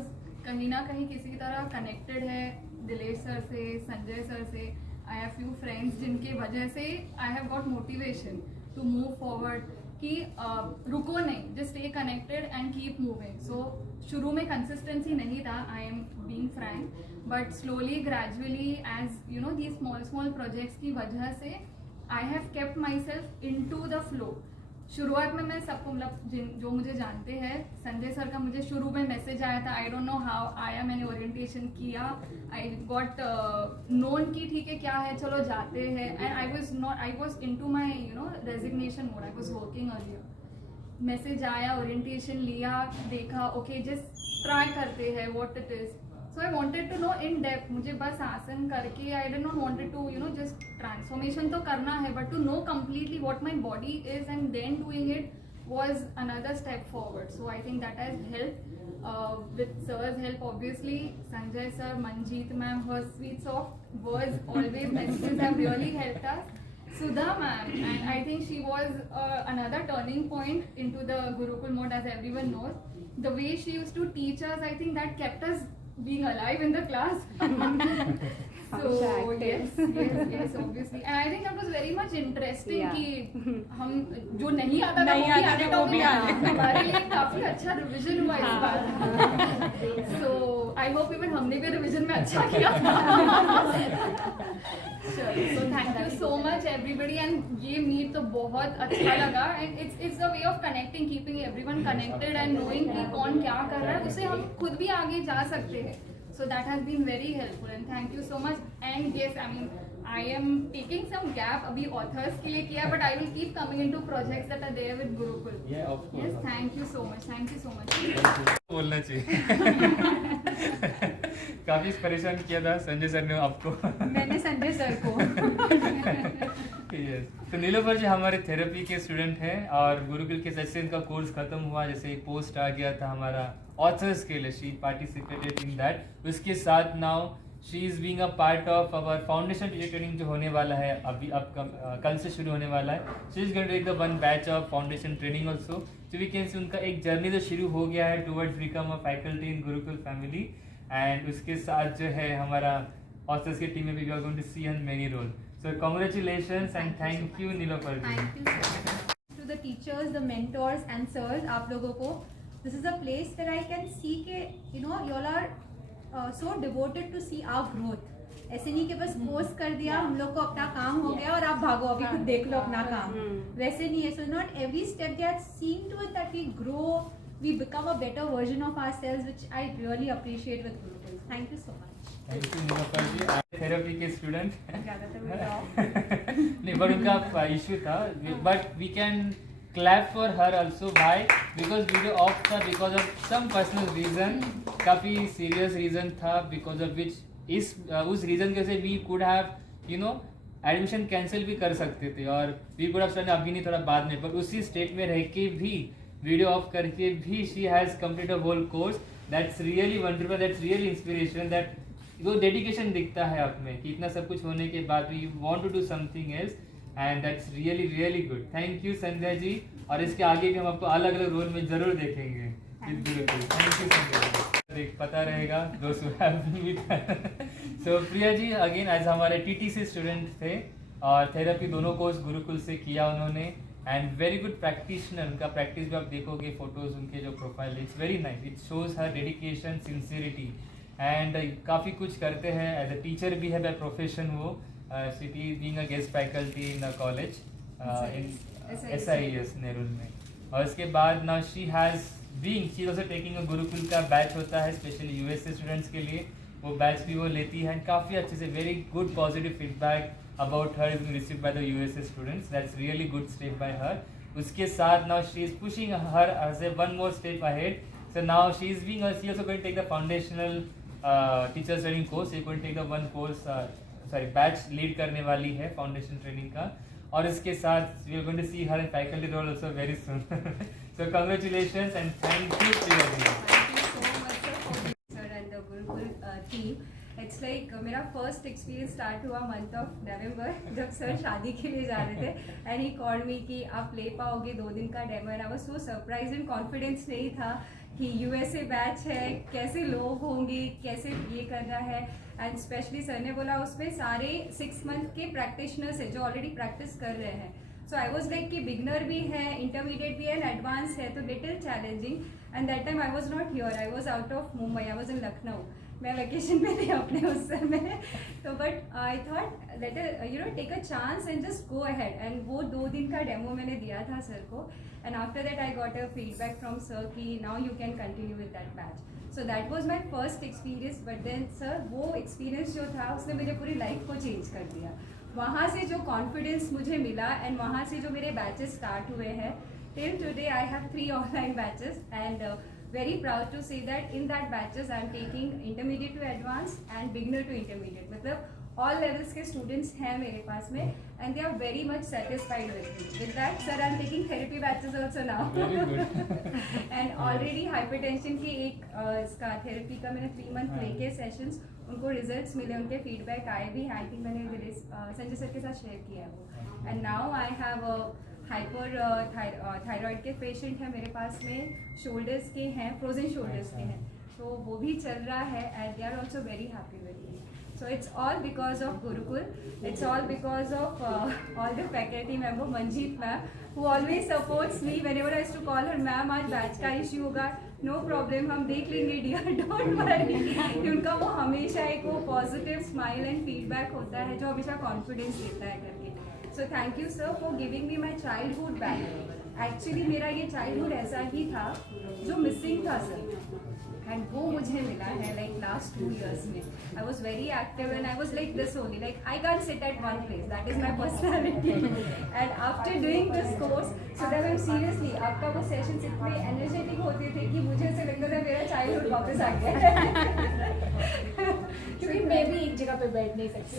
कहीं ना कहीं किसी तरह कनेक्टेड है दिलेश सर से, संजय सर से। आई हैव फ्यू फ्रेंड्स जिनके वजह से I have got motivation to move forward कि रुको नहीं, just stay connected and keep moving. So शुरू में कंसिस्टेंसी नहीं था, I am being frank, but slowly gradually as you know the small small projects की वजह से I have kept myself into the flow. शुरुआत में मैं सबको मतलब जो मुझे जानते हैं, संजय सर का मुझे शुरू में मैसेज आया था, आई डोंट नो हाउ आया, मैंने ओरिएंटेशन किया, आई गॉट नोन की ठीक है क्या है चलो जाते हैं, and I was into my you know resignation mode, I was working earlier. Message आया, ओरिएंटेशन लिया, देखा ओके जस्ट ट्राई करते हैं what it is. So I wanted to know in depth, मुझे बस आसन करके I did not wanted to you know just transformation तो करना है, but to know completely what my body is and then doing it was another step forward. So I think that has helped with sir's help obviously. Sanjay sir, Manjeet ma'am, her sweet soft words always messages have really helped us. Sudha ma'am, and I think she was another turning point into the Gurukul mode, as everyone knows. The way she used to teach us, I think that kept us being alive in the class. So yes, obviously, and I think that was very much interesting कि हम जो नहीं आता था वो भी आने हमारे लिए काफी अच्छा रिवीजन हुआ इस बार। So I hope even हमने भी रिवीजन में अच्छा किया। So thank you so much everybody, and ये मीट तो बहुत अच्छा लगा, and it's a way of connecting, keeping everyone connected and knowing कि कौन क्या कर रहा है, उससे हम खुद भी आगे जा सकते हैं। So that has been very helpful, and thank you so much. And yes, I mean, I am taking some gap अभी authors के लिए किया, but I will keep coming into projects that are there with Gurukul. Yeah, of course. Yes, thank you so much. Thank you so much. बोलना चाहिए। काफी परेशान किया था संजय सर ने आपको। मैंने संजय सर को। Yes. तो नीलोफर जी हमारे थेरेपी के स्टूडेंट हैं, और गुरुकुल के जैसे इनका कोर्स खत्म हुआ, जैसे पोस्ट आ गया था हमारा ऑथर्स के लिए, शी पार्टिसिपेटेड इन दैट। उसके साथ now she is being a part of our foundation teacher training जो होने वाला है अभी, अब कल से शुरू होने वाला है। She is going to take the one batch of foundation training also. So we can see उनका एक जर्नी जो शुरू हो गया है towards become a faculty in Gurukul family, and उसके साथ जो है हमारा ऑथर्स की टीम में भी we are going to see in many role. So congratulations and thank you Nilofer ji. Thank you sir. To the teachers, the mentors and sirs, आप लोगों को, this is a place where I can see के you know you all are so devoted to see our growth. ऐसे नहीं कि बस post कर दिया, हम लोग को अपना काम हो गया और आप भागो अभी खुद देख लो अपना काम, वैसे नहीं है। So not every step they are seeing to it that we grow, we become a better version of ourselves, which I really appreciate with Gurukul. Thank you so much. Thank you Nilofer ji. Therapy के student नहीं, पर उनका issue था, but we can clap for her also. Why? Because video off था because of some personal reason, काफ़ी serious reason था, because of which उस reason के से we could have you know admission cancel भी कर सकते थे, और वी कुड हैव स्टार्टेड अभी नहीं, थोड़ा बाद में, पर उसी स्टेट में रह के भी वीडियो ऑफ करके भी she has complete a whole course. That's really wonderful, that's really inspiration, that वो डेडिकेशन दिखता है आप में कि इतना सब कुछ होने के बाद भी you want to do something else, and that's really really good. Thank you Sanjay ji, और इसके आगे के हम आपको अलग अलग रोल में जरूर देखेंगे। थैंक यू संजय जी, पता रहेगा दोस्त who have been with. So Priya ji again as हमारे टीटीसी स्टूडेंट थे, और थेरेपी दोनों कोर्स गुरुकुल से किया उन्होंने, एंड वेरी गुड प्रैक्टिशनर। उनका प्रैक्टिस भी आप देखोगे, फोटोज उनके जो profile, it's very nice, it shows her dedication, sincerity, and काफ़ी कुछ करते हैं। एज अ टीचर भी है बाय प्रोफेशन वो, city being a guest faculty in a college in SIES Nerul में। और उसके बाद now she has being, she is also taking a Gurukul का बैच होता है स्पेशली USA स्टूडेंट्स के लिए, वो बैच भी वो लेती है, काफ़ी अच्छे से very good positive feedback about her is received by the USA students. That's really good step by her. उसके साथ now she is pushing her as a one more step ahead. So now she is also going to take the foundational teachers training course. You're going to take the one course batch lead करने वाली है foundation training का, और इसके साथ we are going to see her in faculty role also very soon. So congratulations and thank you Priya ji. Sir and the Gurukul team. It's like मेरा first experience start हुआ month of November, जब sir शादी के लिए जा रहे थे and he called me कि आप ले पाओगे 2 दिन का demo, and I was so surprise and confidence नहीं था कि यूएसए बैच है, कैसे लोग होंगे, कैसे ये करना है, एंड स्पेशली सर ने बोला उसमें सारे 6 मंथ के प्रैक्टिशनर्स है जो ऑलरेडी प्रैक्टिस कर रहे हैं। सो आई वॉज लाइक कि बिगनर भी है, इंटरमीडिएट भी है एंड एडवांस है, तो little challenging, and that time I was not here, I was out of Mumbai, I was in Lucknow, मैं वेकेशन पे थी अपने उस समय। तो but I thought let you know take a chance and just go ahead, and वो 2 दिन का डेमो मैंने दिया था सर को, and after that I got a feedback from sir कि now you can continue with that batch. So that was my first experience, but then sir वो experience जो था उसने मेरे पूरी लाइफ को चेंज कर दिया। वहाँ से जो कॉन्फिडेंस मुझे मिला एंड वहाँ से जो मेरे बैचेस स्टार्ट हुए हैं, till today I have 3 online batches, and very proud to say that in that batches I am taking intermediate to advanced and beginner to intermediate, मतलब all levels के students हैं मेरे पास में, and they are very much satisfied with me. With that sir I am taking therapy batches also now. Very good. And already hypertension की एक इसका therapy का मैंने 3 month लेके sessions, उनको results मिले, उनके feedback आए भी, I think मैंने संजय सर के साथ share किया है वो, and now I have a hyper thyroid के पेशेंट हैं मेरे पास में, शोल्डर्स के हैं, फ्रोजन शोल्डर्स के हैं, तो वो भी चल रहा है, and they are also very happy with me. So it's all because of Gurukul, it's all because of all the faculty member, Manjeet ma'am who always supports me whenever I used to call her, ma'am आज batch का issue होगा, no problem, हम देख लेंगे dear, don't worry. उनका वो हमेशा एक वो पॉजिटिव स्माइल एंड फीडबैक होता है जो हमेशा कॉन्फिडेंस देता है करके। So thank you sir for giving me my childhood back. Actually मेरा ये चाइल्डहुड ऐसा ही था जो मिसिंग था सर, एंड वो मुझे मिला है लाइक लास्ट 2 years में। I was very active and I was like this only, like I can sit at one place, that is my personality, and after doing this course so that I am seriously, आपका वो sessions इतने energetic होते थे कि मुझे ऐसे लगता था मेरा चाइल्डहुड वापस आ गया। क्योंकि मैं भी एक जगह पे बैठ नहीं सकती,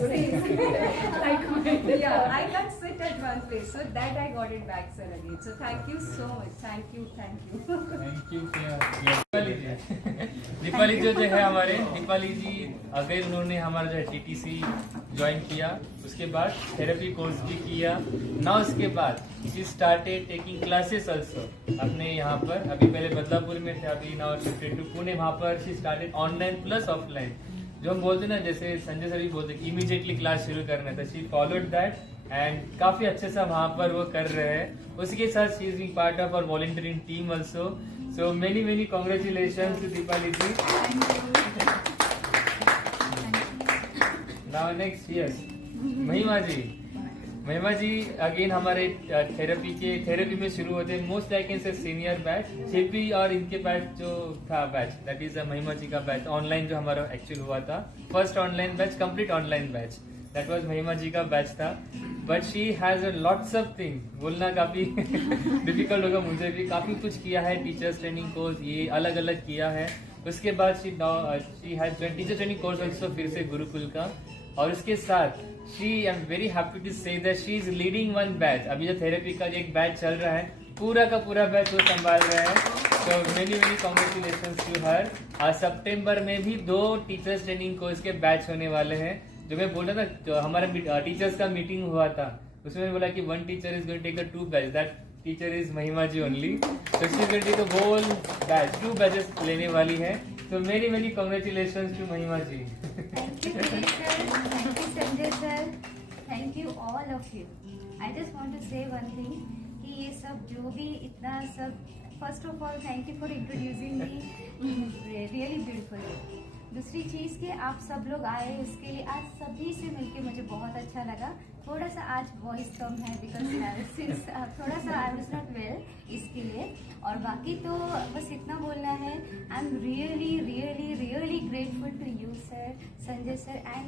yeah, I can't sit at one place, so that I got it back sir again. So thank you so much, thank you. Thank you Deepali ji. Deepali जो है हमारे, दीपाली जी अगर उन्होंने हमारा जो है TTC ज्वाइन किया, उसके बाद थेरेपी कोर्स भी किया ना, उसके बाद she started taking classes also अपने यहाँ पर, अभी पहले बदलापुर में थे, अभी नाउ शिफ्टेड टू पुणे, वहाँ पर she started online plus offline, जो हम बोलते ना, जैसे संजय सर भी बोलते इमीडिएटली क्लास शुरू करना था, शी फॉलोड दैट एंड काफी अच्छे से वहाँ पर वो कर रहे हैं। उसके साथ she is being part of our volunteering team also, so many congratulations to Deepali ji. Now next yes Mahima ji again हमारे थेरेपी में शुरू होते हैं, most I can say senior batch, Shilpi और इनके बैच जो था बैच, दैट इज महिमा जी का बैच ऑनलाइन जो हमारा एक्चुअल हुआ था, first online batch, complete online batch, that was महिमा जी का बैच था। But she has lots of thing, बोलना काफी डिफिकल्ट होगा, मुझे भी काफी कुछ किया है, टीचर्स ट्रेनिंग कोर्स ये अलग अलग किया है। उसके बाद she has teacher training course also फिर से गुरुकुल का, और उसके साथ she I am very happy to say that she is leading one batch, अभी जो थेरेपी का एक बैच चल रहा है, पूरा का पूरा बैच वो संभाल रहे हैं, तो मेनी कांग्रेचुलेशंस टू हर। आज सितंबर में भी 2 टीचर्स ट्रेनिंग कोर्स के बैच होने वाले हैं, जो मैं बोल रहा था, जो हमारा टीचर्स का मीटिंग हुआ था उसमें मैंने बोला कि 1 teacher is going to take 2 batch, that teacher is Mahima ji only, so she will take the whole batch, 2 batches लेने वाली है, so many congratulations to महिमा जी। Thank you Sanjay sir, thank you all of you. I just want to say one thing कि ये सब जो भी इतना सब, first of all thank you for introducing me, really beautiful। दूसरी चीज़ कि आप सब लोग आए उसके लिए, आज सभी से मिलके मुझे बहुत अच्छा लगा। थोड़ा सा आज वॉइस कम है बिकॉज थोड़ा सा आई वाज नॉट वेल, इसके लिए। और बाकी तो बस इतना बोलना है, I am really grateful to you sir, Sanjay sir and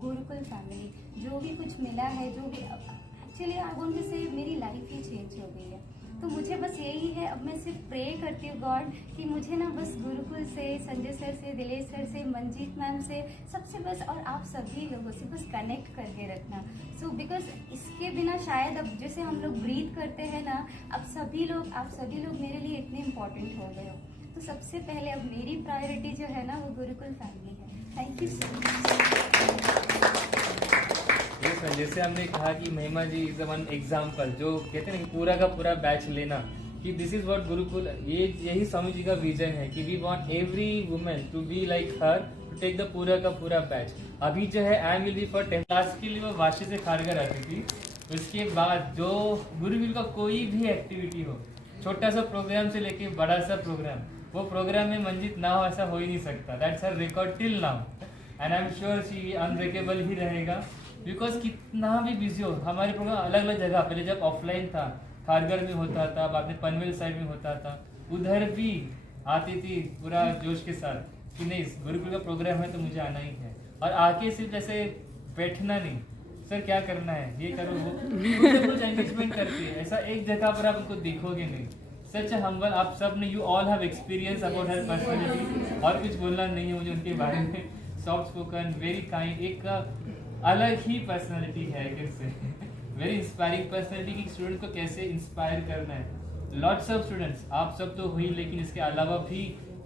Gurukul family. जो भी कुछ मिला है, जो भी एक्चुअली आई वांट टू से मेरी लाइफ ही चेंज हो गई है। तो मुझे बस यही है, अब मैं सिर्फ प्रे करती हूँ गॉड कि मुझे ना बस गुरुकुल से, संजय सर से, दिलेश सर से, मंजीत मैम से, सबसे बस और आप सभी लोगों से बस कनेक्ट करके रखना। सो बिकॉज इसके बिना शायद अब जैसे हम लोग ब्रीथ करते हैं ना, आप सभी लोग मेरे लिए इतने इम्पोर्टेंट हो गए हो। तो सबसे पहले अब मेरी प्रायोरिटी जो है ना वो गुरुकुल फैमिली है। Thank you so much. जैसे हमने कहा कि महिमा जी इज वन एग्जाम्पल, जो कहते हैं ना कि पूरा का पूरा बैच लेना, कि दिस इज व्हाट गुरुकुल, यही स्वामी जी का विजन है कि we want every women to be like her, to take the पूरा का पूरा बैच। अभी जो है I will be for 10 class के लिए वो वाशी से खारगर आती थी। उसके बाद जो गुरुकुल का कोई भी एक्टिविटी हो, छोटा सा प्रोग्राम से लेके बड़ा सा प्रोग्राम, वो प्रोग्राम में मंजित ना हो ऐसा हो ही नहीं सकता। That's her record till now and I am sure she unbreakable ही रहेगा। बिकॉज कितना भी बिजी हो, हमारे प्रोग्राम अलग अलग जगह, पहले जब ऑफलाइन था खारगर में होता था, बाद में पनवेल साइड में होता था, उधर भी आती थी पूरा जोश के साथ कि नहीं गुरुकुल का प्रोग्राम है तो मुझे आना ही है। और आके सिर्फ जैसे बैठना नहीं, सर क्या करना है, ये करो वो, कुछ एंगेजमेंट करती है। ऐसा एक जगह पर आप उनको देखोगे नहीं। सच हम्बल, आप सब ने, you all have experience about her personality, और कुछ बोलना नहीं है मुझे उनके बारे में। सॉफ्ट स्पोकन, वेरी काइंड, एक अलग ही पर्सनैलिटी है, कैसे वेरी इंस्पायरिंग पर्सनैलिटी की स्टूडेंट को कैसे इंस्पायर करना है। लॉट्स ऑफ स्टूडेंट्स, आप सब तो हुई, लेकिन इसके अलावा भी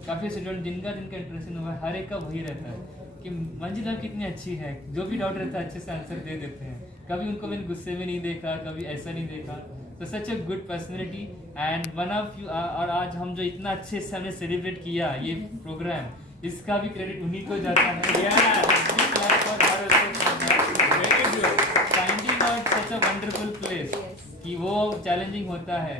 काफ़ी स्टूडेंट जिनका इंटरेस्ट हुआ है, हर एक का वही रहता है कि मंजिल आप कितनी अच्छी है, जो भी डाउट रहता है अच्छे से आंसर दे देते हैं। कभी उनको मैंने गुस्से में नहीं देखा, कभी ऐसा नहीं देखा। तो such a good personality and one of you. और आज हम जो इतना अच्छे से हमने सेलिब्रेट किया ये प्रोग्राम, इसका भी क्रेडिट उन्हीं को जाता है। Finding out such a wonderful place, कि वो चैलेंजिंग होता है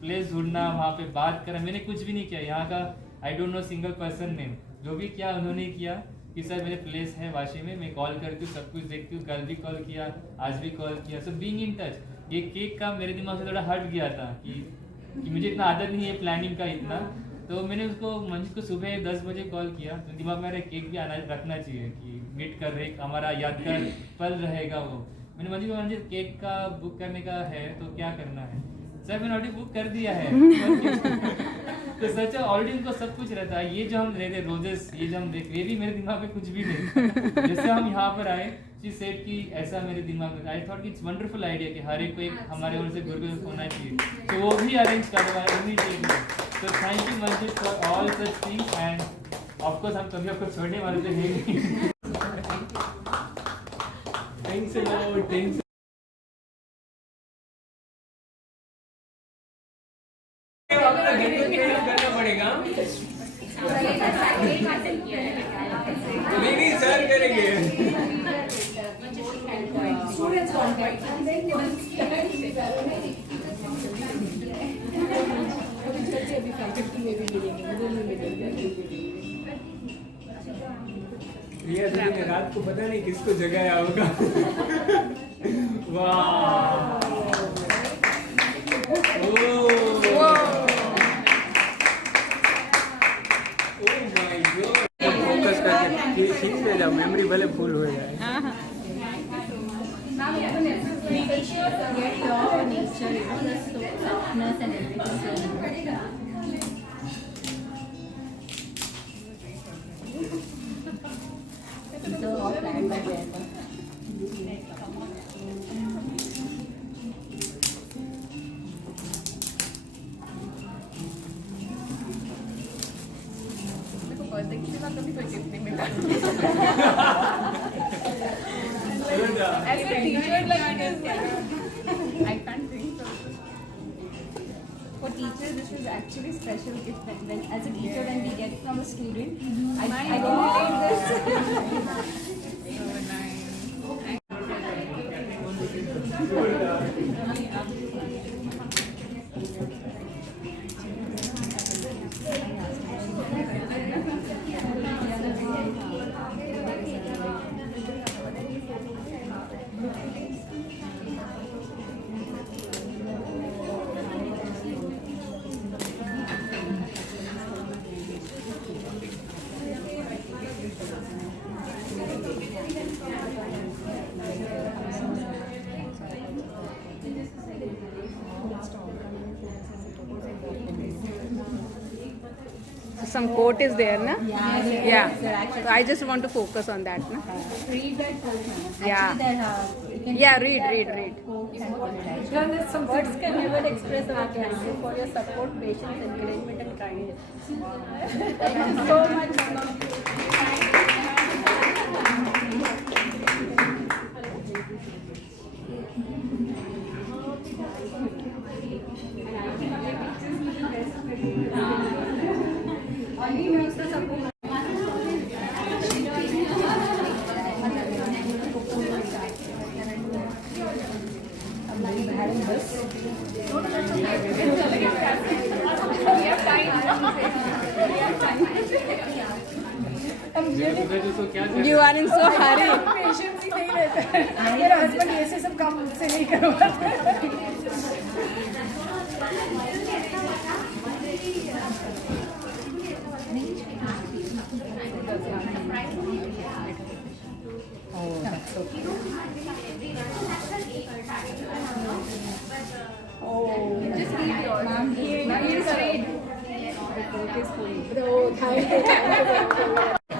प्लेस ढूंढना, वहाँ पे बात करना। मैंने कुछ भी नहीं किया यहाँ का, I don't know single person name, जो भी किया उन्होंने किया कि सर मेरे प्लेस है वाशी में, मैं कॉल करती हूँ, सब कुछ देखती हूँ, कल भी कॉल किया, आज भी कॉल किया। So being in touch. ये केक का मेरे दिमाग से थोड़ा हट गया था कि मुझे इतना आदत नहीं है प्लानिंग का इतना, तो मैंने उसको मंजित को सुबह 10 बजे कॉल किया, तो दिमाग में केक भी आना रखना चाहिए कि मीट कर रहे, हमारा यादगार पल रहेगा वो। मैंने मंजित केक का बुक करने का है तो क्या करना है? सर मैंने ऑलरेडी बुक कर दिया है। तो सच ऑलरेडी उनको सब कुछ रहता है। ये जो हम ले रहे रोजेस, ये जो हम देख रहे, ये भी मेरे दिमाग में कुछ भी नहीं। जैसे हम यहाँ पर आए, शी सेड कि ऐसा मेरे दिमाग में, I thought it's wonderful idea कि हर एक को एक हमारे ओर से गुरुकुल होना चाहिए, तो वो भी अरेंज करवाया इमीडिएटली। तो thank you Manjit for all such things end of course हम कभी आपको छोड़ने वाले तो है नहीं। Thanks a lot, thanks. करना पड़ेगा, नहीं सर करेंगे। स्टूडेंट्स कॉन्टैक्ट अभी फैकल्टी में भी मिलेंगे, दोनों मिलेंगे। रिया दीदी ने रात को पता नहीं किसको जगाया होगा। वाह, फोकस करके खींचते जाओ, मेमोरी भले फुल हो जाए। बर्थडे के बाद कभी कोई गिफ्ट नहीं मिला। As a teacher, like it is, I can't think so. For teachers, this is actually special gift when as a teacher when we get from a student. I can relate this. So nice. some quote is there, na? Yeah. So I just want to focus on that, na? Read that quote, ma'am. Yeah. Yeah, read. Some words can never express our gratitude for your support, patience, encouragement, and kindness. Thank you so much, Mama. तो क्या You are in so hurry. Patience ही नहीं रहता है। मेरा husband ऐसे सब काम मुझसे नहीं करवाता।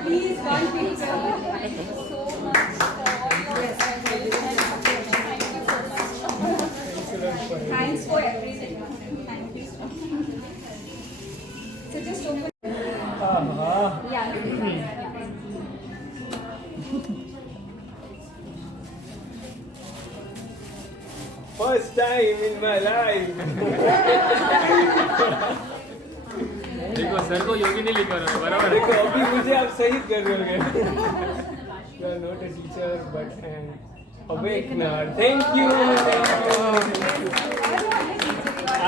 Please, one picture. Thank you so much for your thanks for everything. Thank you so much. So just open. First time in my life. देखो सर को योगी नहीं लिखा रहा बराबर। देखो अभी मुझे आप शहीद कर रहे हो। You are not a teacher but an awakener. Thank you.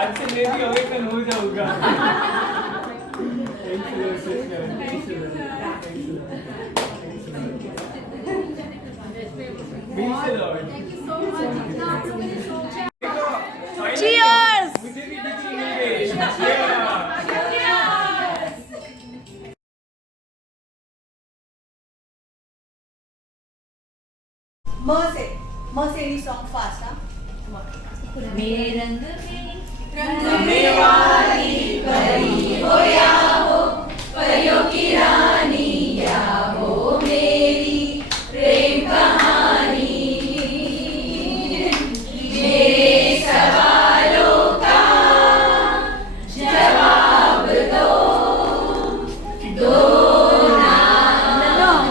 आज से मैं भी awaken हो जाऊँगा। Thank you, sister. Thank you. Means a lot. Thank you so much. Cheers! मुझे भी teaching मिल गई। म से any song fast, huh? मेरे रंग रंगने वाली परी हो या हो, परियों की रानी या हो मेरी प्रेम कहानी, मेरे सवालों का जवाब दो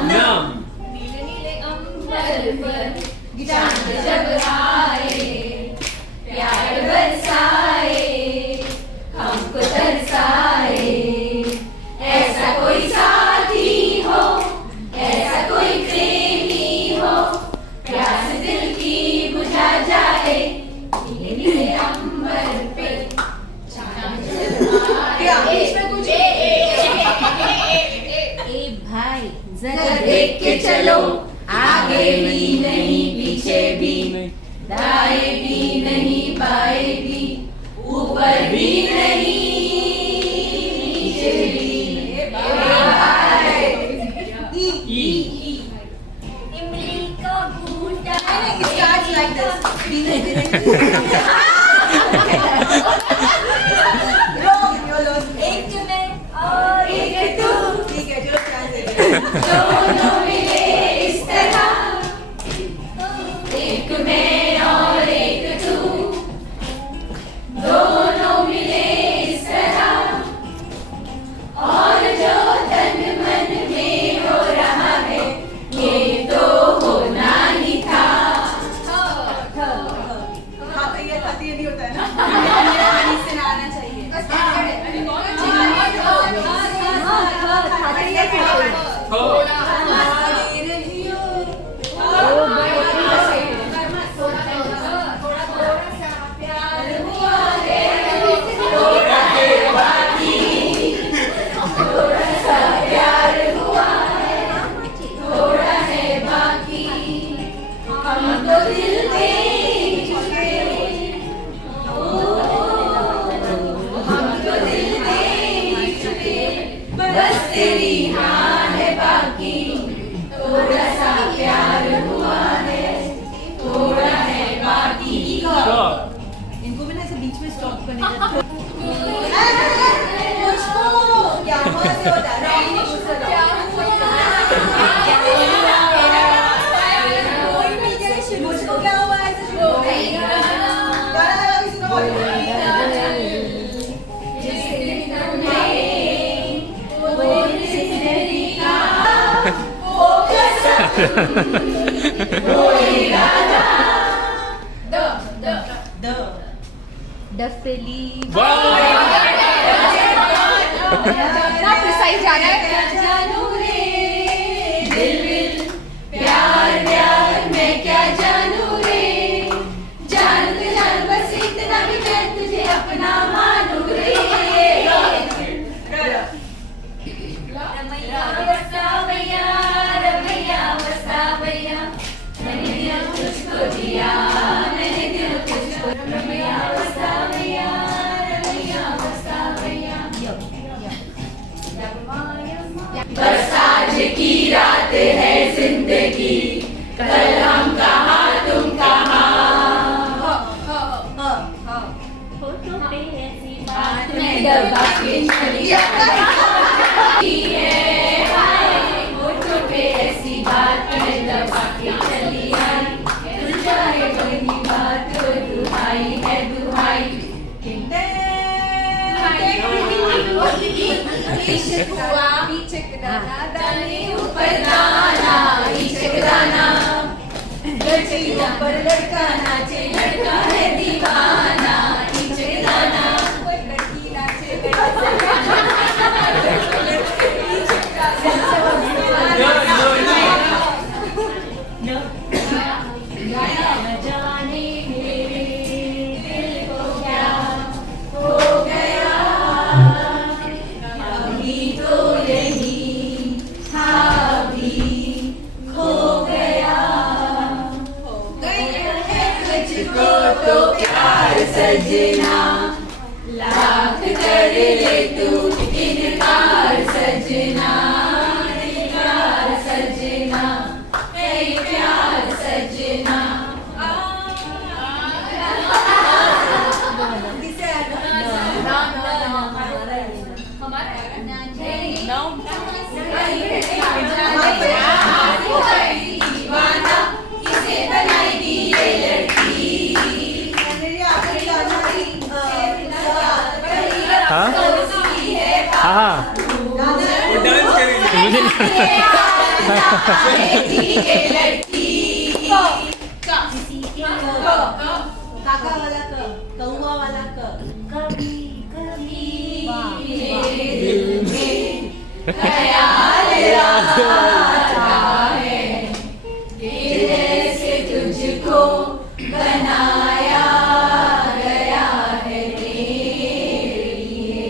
नाम नीले नीले अंबर पर चांद जब आए, प्यार बरसाए, हमको तरसाए, ऐसा कोई साथी हो, ऐसा कोई प्रेमी हो, प्यास दिल की बुझा जाए, नीले नीले अंबर पे चांद जब आए। इसमें कुछ ए भाई जरा देख के चलो, आगे भी नहीं पीछे भी, दाएं भी नहीं बाएं भी, ऊपर भी नहीं नीचे भी। इमली का बूटा एक मैं और एक तू, ठीक है चलो chance दोनों मिले इस तरह, एक मैं और एक तू, दोनों मिले इस तरह, और जो तन मन में हो रहा है ये तो होना ही था। हाँ ये नहीं होता है ना, पानी से नहाना चाहिए। थोड़ा है बाकी, हमको दिल दे चुके, हमको दिल दे चुके, बस तेरी हाँ है बाकी, थोड़ा सा प्यार हुआ है, थोड़ा है बाकी। इनको भी ना ऐसे बीच में स्टॉप करने का मुझको क्या मुझको क्या हुआ ऐसे शुरू हो गई गाना लगा किसी को डफली इतना प्रिसाइज जाना है जानू रे दिल दिल प्यार प्यार मैं क्या जानू रे जान बस इतना भी मैं तुझे अपना मानू रे रमैया वसावैया मैंने दिल तुझको दिया मैंने दिल तुझको रमैया वसावैया बस आज की रात है जिंदगी कल हम कहाँ तुम कहाँ मैं दबा के चली होठों पे ऐसी बात मैं दबा के चली आई जाए बनी बात दुहाई है दुहाई इश्क हुआ इश्क दाना दाने ऊपर दाना इश्क दाना गली ऊपर लड़का नाचे लड़का है दीवाना इश्क दाना लड़की नाचे न जाने मेरे दिल को क्या हो गया अभी तो यही अभी खो गया तुझको तो प्यार सजना लाख कर ले तू इनकार सजना इनकार सजना है प्यार सजना दीवाना किसे बनाएगी ये लड़की हाँ हाँ काका वाला कौआ वाला कभी कभी दिल में ख्याल आता है कि जैसे तुझको बनाया गया है मेरे लिए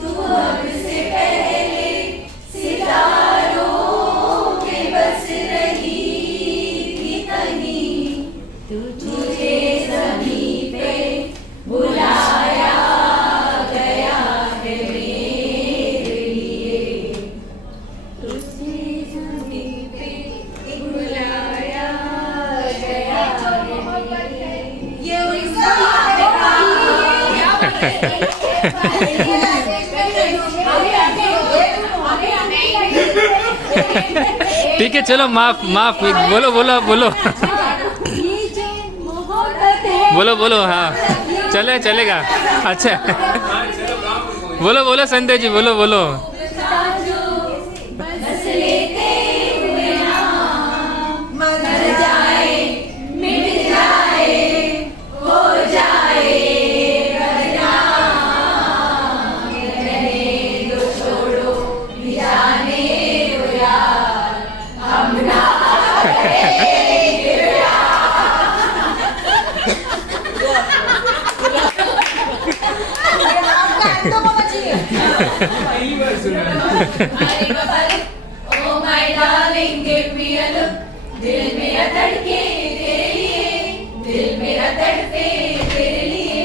तू अब से पहले सितारों में बस रही थी कहीं तुझे ज़मीं पे बुलाया गया है मेरे लिए तुझे ज़मीं पे बुलाया गया है ये ठीक है चलो माफ माफ बोलो बोलो बोलो बोलो बोलो हाँ चले चलेगा अच्छा बोलो बोलो संजय जी बोलो बोलो बस लेते हुए मर जाए मिट जाए हो जाए बदनाम रहने दो छोड़ो जाने दो यार हम ना करेंगे पहली बार सुना Oh my darling, give me a look. दिल मेरा धड़के तेरे लिए, दिल मेरा तड़पे तेरे लिए.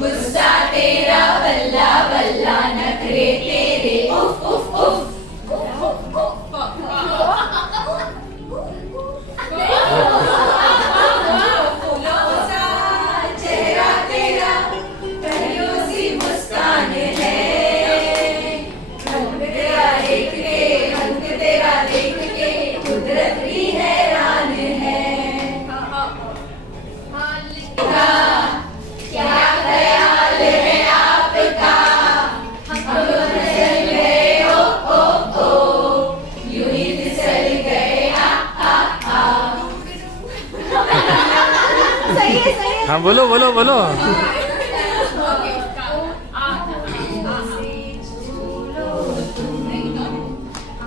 गुस्सा तेरा बल्ला बल्ला नखरे तेरे उफ उफ उफ. चेहरा तेरा कहियों सी मुस्कान है. हाँ बोलो बोलो बोलो।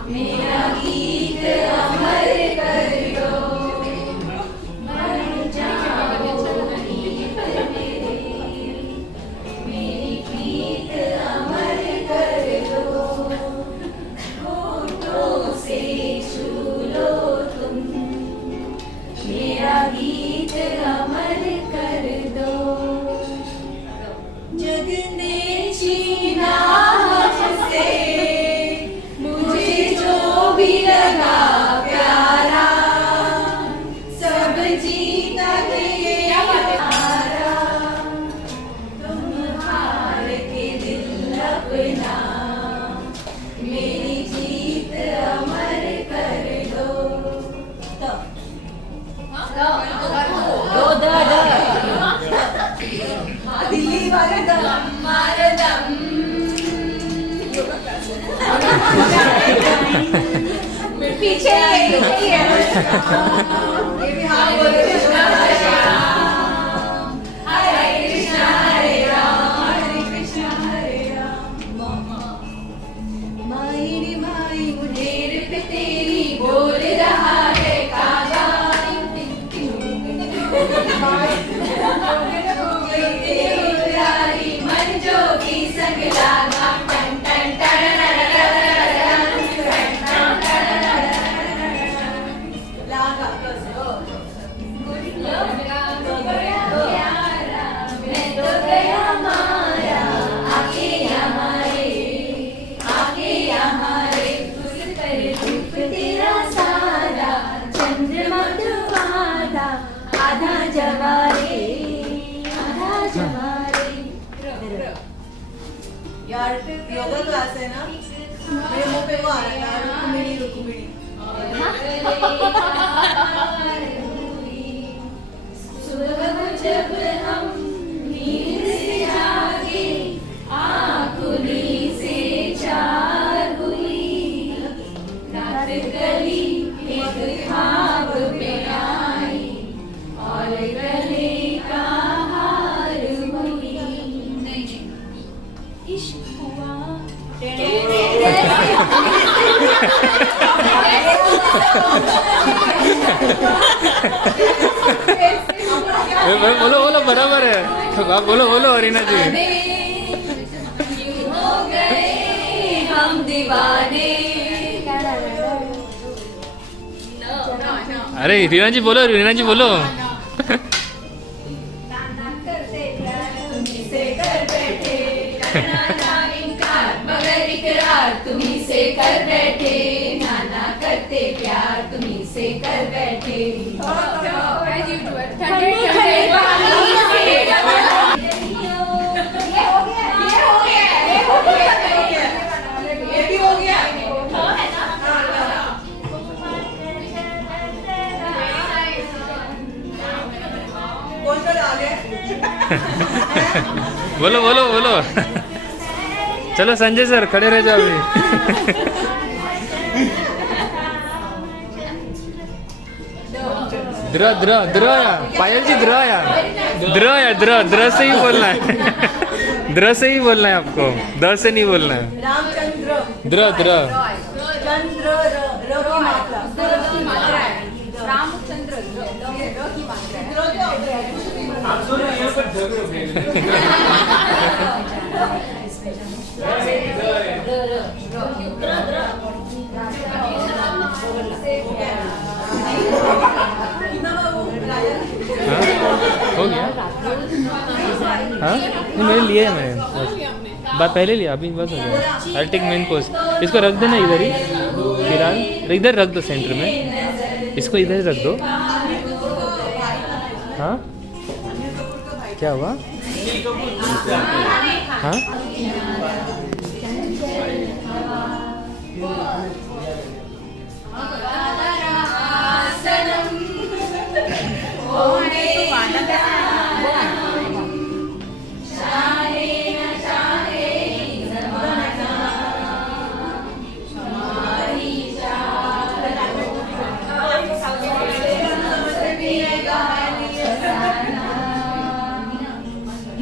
मेरा गीत अमर कर दो, मर जाऊंगी पर मेरी गीत अमर कर दो, होठों से छू लो तुम, मेरा गीत अमर कर दो। जग ने छीना मुझसे मुझे जो भी लगा प्यारा, सब जीता है हारा, तुम हार के दिल अपना, मेरी जीत अमर कर दो। दिल्ली वाले दम मार दम, पीछे ये भी हाँ बोलो। कृष्णा हरे कृष्णा हरे राम हरे कृष्णा हरे राम। माई रे माई मुझेर पे तेरी बोल रहा है कागा, मन जोगी संग लागा, टन टन मैं तो गया मारा, आके यहाँ रे खुश कर दुख तेरा सारा, चंद्रमा तुम्हारा आधा जवारे, आधा जवारे। यार योगा क्लास है ना, मेरे मुंह पे वो आ रहा है यार, रुक्मिणी रुक्मिणी। सुबह जब हम नींद से जागे, आँख खुली से चार हुई, रात गली एक ख्वाब में आई, और गले का हार हुई। इश्क हुआ बोलो बोलो बराबर है, आप बोलो बोलो अरीना जी। हो गए हम दीवाने। अरे रीना जी बोलो, रीना जी बोलो। से कर बैठे, करना ना इनकार मगर इकरार तुम्ही से कर बैठे, नाना करते प्यार तुम्ही से कर बैठे। बोलो बोलो बोलो। चलो संजय सर खड़े रह जाओ अभी। द्र द्र द्र या पायल जी, द्र या द्र या द्र द्र से ही बोलना है। द्र से ही बोलना है आपको, द से नहीं बोलना है। रामचंद्र द्र द्र चंद्र र की मात्रा, रामचंद्र की मात्रा है। आप दोनों यहाँ पर झगड़ो हो गया। हाँ नहीं मैंने लिया है, मैंने बात पहले लिया, अभी बस हो गया। I take main course. इसको रख देना इधर ही फिलहाल, इधर रख दो सेंटर में, इसको इधर रख दो। हाँ क्या हुआ? हाँ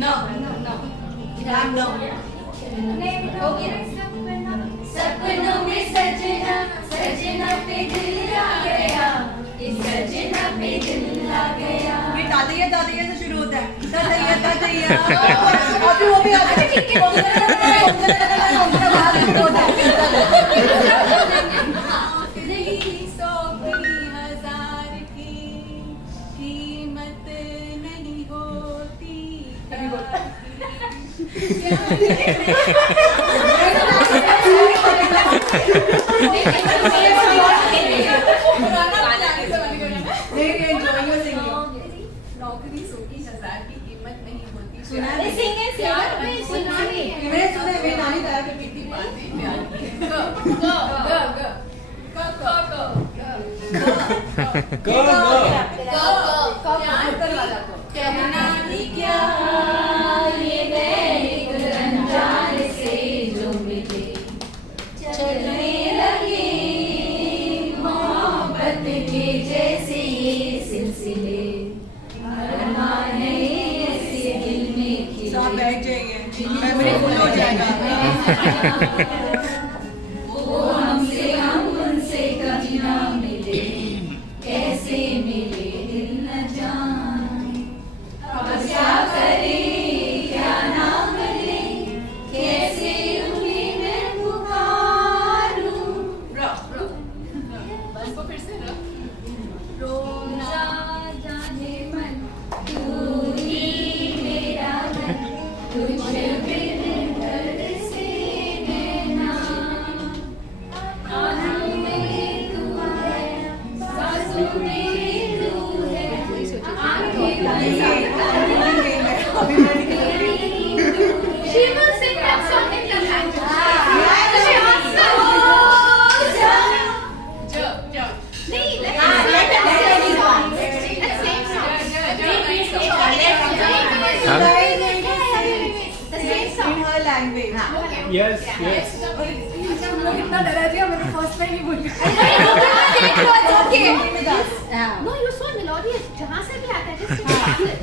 No. I'm no. सपनों में सजना सजना पे दिल आ गया इस सजना पे दिल आ गया ये दादैया से शुरू होता है दादैया और फिर वो भी आता है ठीक है नहीं 100,000 की कीमत नहीं होती नौकरी 100,000 की कीमत नहीं होती मेरे नानी दादा के कितनी बातें प्यार की कहना भी क्या ये नैनिक रंजान से जो मिले चलने लगे मोहब्बत के जैसे ये सिलसिले अरमान है ऐसे दिल में खिले आप बैठ जाइए मेमोरी फुल हो जाएगा वो हमसे हम उनसे कभी ना मिले कैसे मिले दिल न जाने अब क्या करें क्या ना करें कैसे उन्हें मैं पुकारूं उसको फिर से रख रोजा जाने मन तू ही मेरा मन तुझ बिन दर्द से नैना आँखों में तू है सांसों में तू है आँखें She will sing that song in the language. She will sing. नहीं, let's sing song. Let's sing song. The same song. In her language. Yes. हम लोग इतना डरा दिया मैंने फर्स्ट टाइम ही बोल दिया No, you're so melodious. जहाँ से भी आता है, just sing it.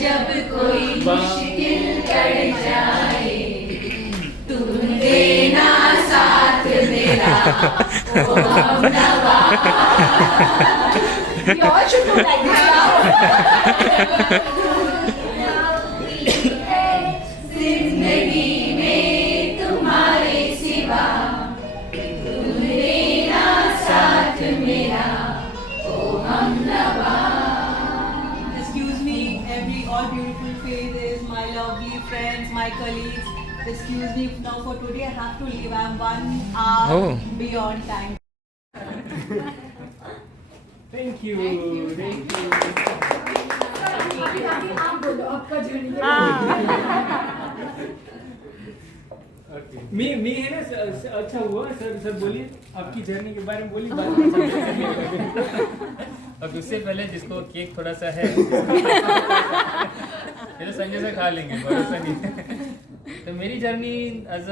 जब कोई मुश्किल कर जाए तुम देना साथ मेरा ओ हमनवा जिंदगी में तुम्हारे सिवा तुम देना साथ मेरा ओ हमनवा Excuse me, all beautiful faces, my lovely friends, my colleagues. Excuse me, now for today I have to leave. I'm 1 hour beyond time. Thank you. आप बोलो आपका जर्नी मैं है ना अच्छा हुआ सर बोलिए आपकी जर्नी के बारे में बोलिए बाद में अब उससे पहले जिसको केक थोड़ा सा है ये तो संजय से खा लेंगे भरोसा नहीं तो मेरी journey as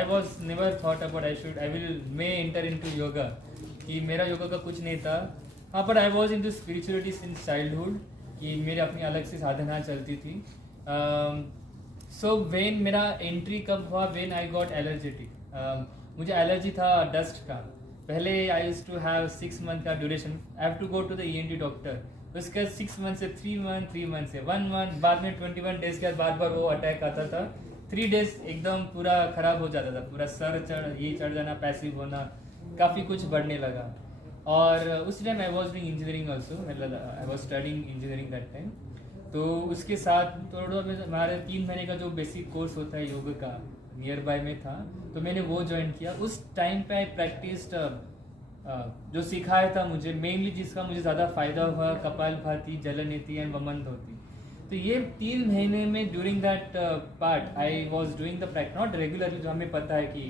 I was never thought about I will may enter into yoga कि मेरा योगा का कुछ नहीं था हाँ पर I was into spirituality since childhood कि मेरी अपनी अलग से साधना चलती थी so when मेरा एंट्री कब हुआ when I got allergic मुझे एलर्जी था डस्ट का पहले I used to have 6 month का duration I have to go to the ENT doctor उसके 6 month से 3 month से 1 month बाद में 21 डेज के बाद बार वो अटैक आता था 3 डेज एकदम पूरा खराब हो जाता था पूरा सर चढ़ जाना पैसिव होना काफ़ी कुछ बढ़ने लगा और उस time I was doing engineering also I was studying engineering that time तो उसके साथ थोड़ा हमारे 3 महीने का जो बेसिक कोर्स होता है योग का नियर बाय में था तो मैंने वो ज्वाइन किया उस टाइम पे आई प्रैक्टिस्ड जो सिखाया था मुझे मेनली जिसका मुझे ज़्यादा फायदा हुआ कपालभाति जलनेति एंड वमन धोती तो ये 3 महीने में during that part I was doing the practice, not regularly, जो हमें पता है कि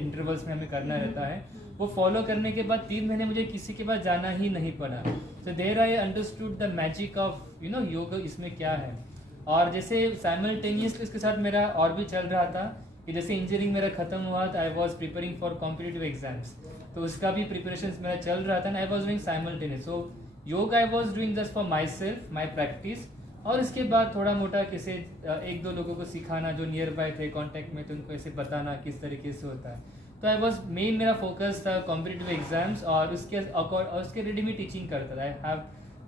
इंटरवल्स में हमें करना रहता है, वो फॉलो करने के बाद 3 महीने मुझे किसी के पास जाना ही नहीं पड़ा. So there I understood the magic of yoga, इसमें क्या है. और जैसे साइमल्टेनियसली इसके साथ मेरा और भी चल रहा था कि जैसे इंजीनियरिंग मेरा खत्म हुआ तो I was preparing for competitive exams, तो उसका भी प्रिपरेशन मेरा चल रहा था and I was doing simultaneous. So yoga I was doing just for my self, my practice, और उसके बाद थोड़ा मोटा किसी 1-2 लोगों को सिखाना जो नियर बाय थे कॉन्टैक्ट में, तो उनको ऐसे बताना किस तरीके से होता है. तो आई वॉज मेन, मेरा फोकस था कॉम्पिटिटिव एग्जाम्स, और उसके रेडी में टीचिंग करता था. I have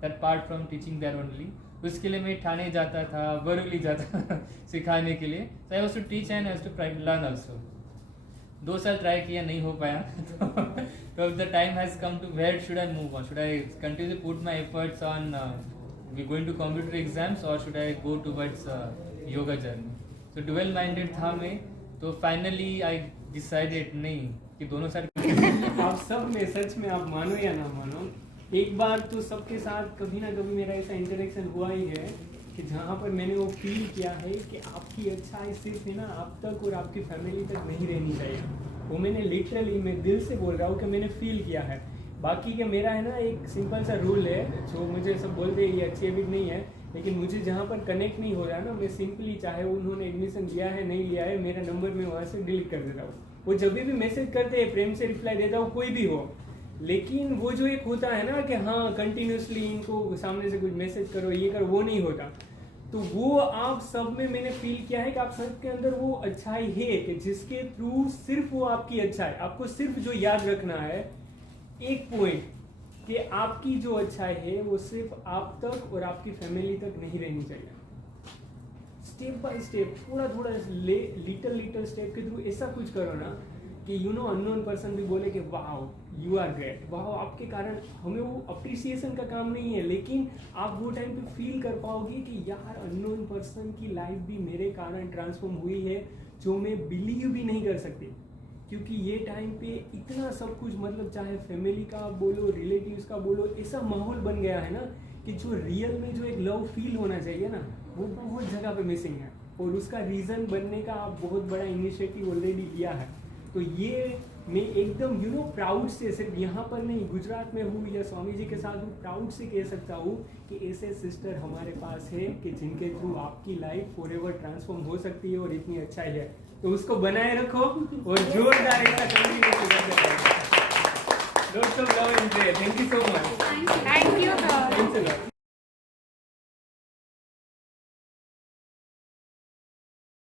that part from teaching there only. उसके लिए मैं ठाणे जाता था, बरेली जाता था सिखाने के लिए. So I was to teach and I was to learn also. 2 साल ट्राई किया, नहीं हो पाया. तो the time has come to where should I move on, should I continue put my efforts on going to computer exams or should I go towards yoga journey. So dual minded था मैं, तो finally I decided नहीं कि दोनों side. आप सब में सच में आप मानो या ना मानो, एक बार तो सबके साथ कभी ना कभी मेरा ऐसा इंटरेक्शन हुआ ही है कि जहाँ पर मैंने वो फील किया है कि आपकी अच्छाई सिर्फ है ना आप तक और आपकी फैमिली तक नहीं रहनी चाहिए. वो मैंने लिटरली, मैं दिल से बोल रहा हूँ कि मैंने फील किया है. बाकी के मेरा है ना एक सिंपल सा रूल है, जो मुझे सब बोलते हैं ये अच्छी हैबिट नहीं है, लेकिन मुझे जहाँ पर कनेक्ट नहीं हो रहा है ना, मैं सिंपली, चाहे उन्होंने एडमिशन लिया है नहीं लिया है, मेरा नंबर मैं वहाँ से डिलीट कर देता हूँ. वो जब भी मैसेज करते हैं प्रेम से रिप्लाई देता हूँ, कोई भी हो. लेकिन वो जो एक होता है ना कि हाँ कंटिन्यूसली इनको सामने से कुछ मैसेज करो, ये करो, वो नहीं होता. तो वो आप सब में मैंने फील किया है कि आप सबके अंदर वो अच्छाई है कि जिसके थ्रू सिर्फ वो आपकी अच्छाई, आपको सिर्फ जो याद रखना है एक पॉइंट, कि आपकी जो अच्छाई है वो सिर्फ आप तक और आपकी फैमिली तक नहीं रहनी चाहिए. स्टेप बाय स्टेप, थोड़ा लिटिल स्टेप के थ्रू ऐसा कुछ करो ना कि अननोन पर्सन भी बोले कि wow you are great, wow आपके कारण. हमें वो अप्रिसिएशन का काम नहीं है, लेकिन आप वो टाइम पे फील कर पाओगे कि यार अननोन पर्सन की लाइफ भी मेरे कारण ट्रांसफॉर्म हुई है, जो मैं बिलीव भी नहीं कर सकती. क्योंकि ये टाइम पे इतना सब कुछ, मतलब चाहे फैमिली का बोलो, रिलेटिव्स का बोलो, ऐसा माहौल बन गया है ना कि जो रियल में जो एक लव फील होना चाहिए ना, वो बहुत जगह पे मिसिंग है. और उसका रीज़न बनने का आप बहुत बड़ा इनिशिएटिव ऑलरेडी लिया है. तो ये मैं एकदम प्राउड से, सिर्फ यहाँ पर नहीं, गुजरात में हूँ या स्वामी जी के साथ हूँ, प्राउड से कह सकता हूँ कि ऐसे सिस्टर हमारे पास है कि जिनके थ्रू आपकी लाइफ फॉरएवर ट्रांसफॉर्म हो सकती है और इतनी अच्छाई है. तो उसको बनाए रखो और जोरदार ऐसा कंटिन्यू करते रहो. Lots of love and prayer. Thank you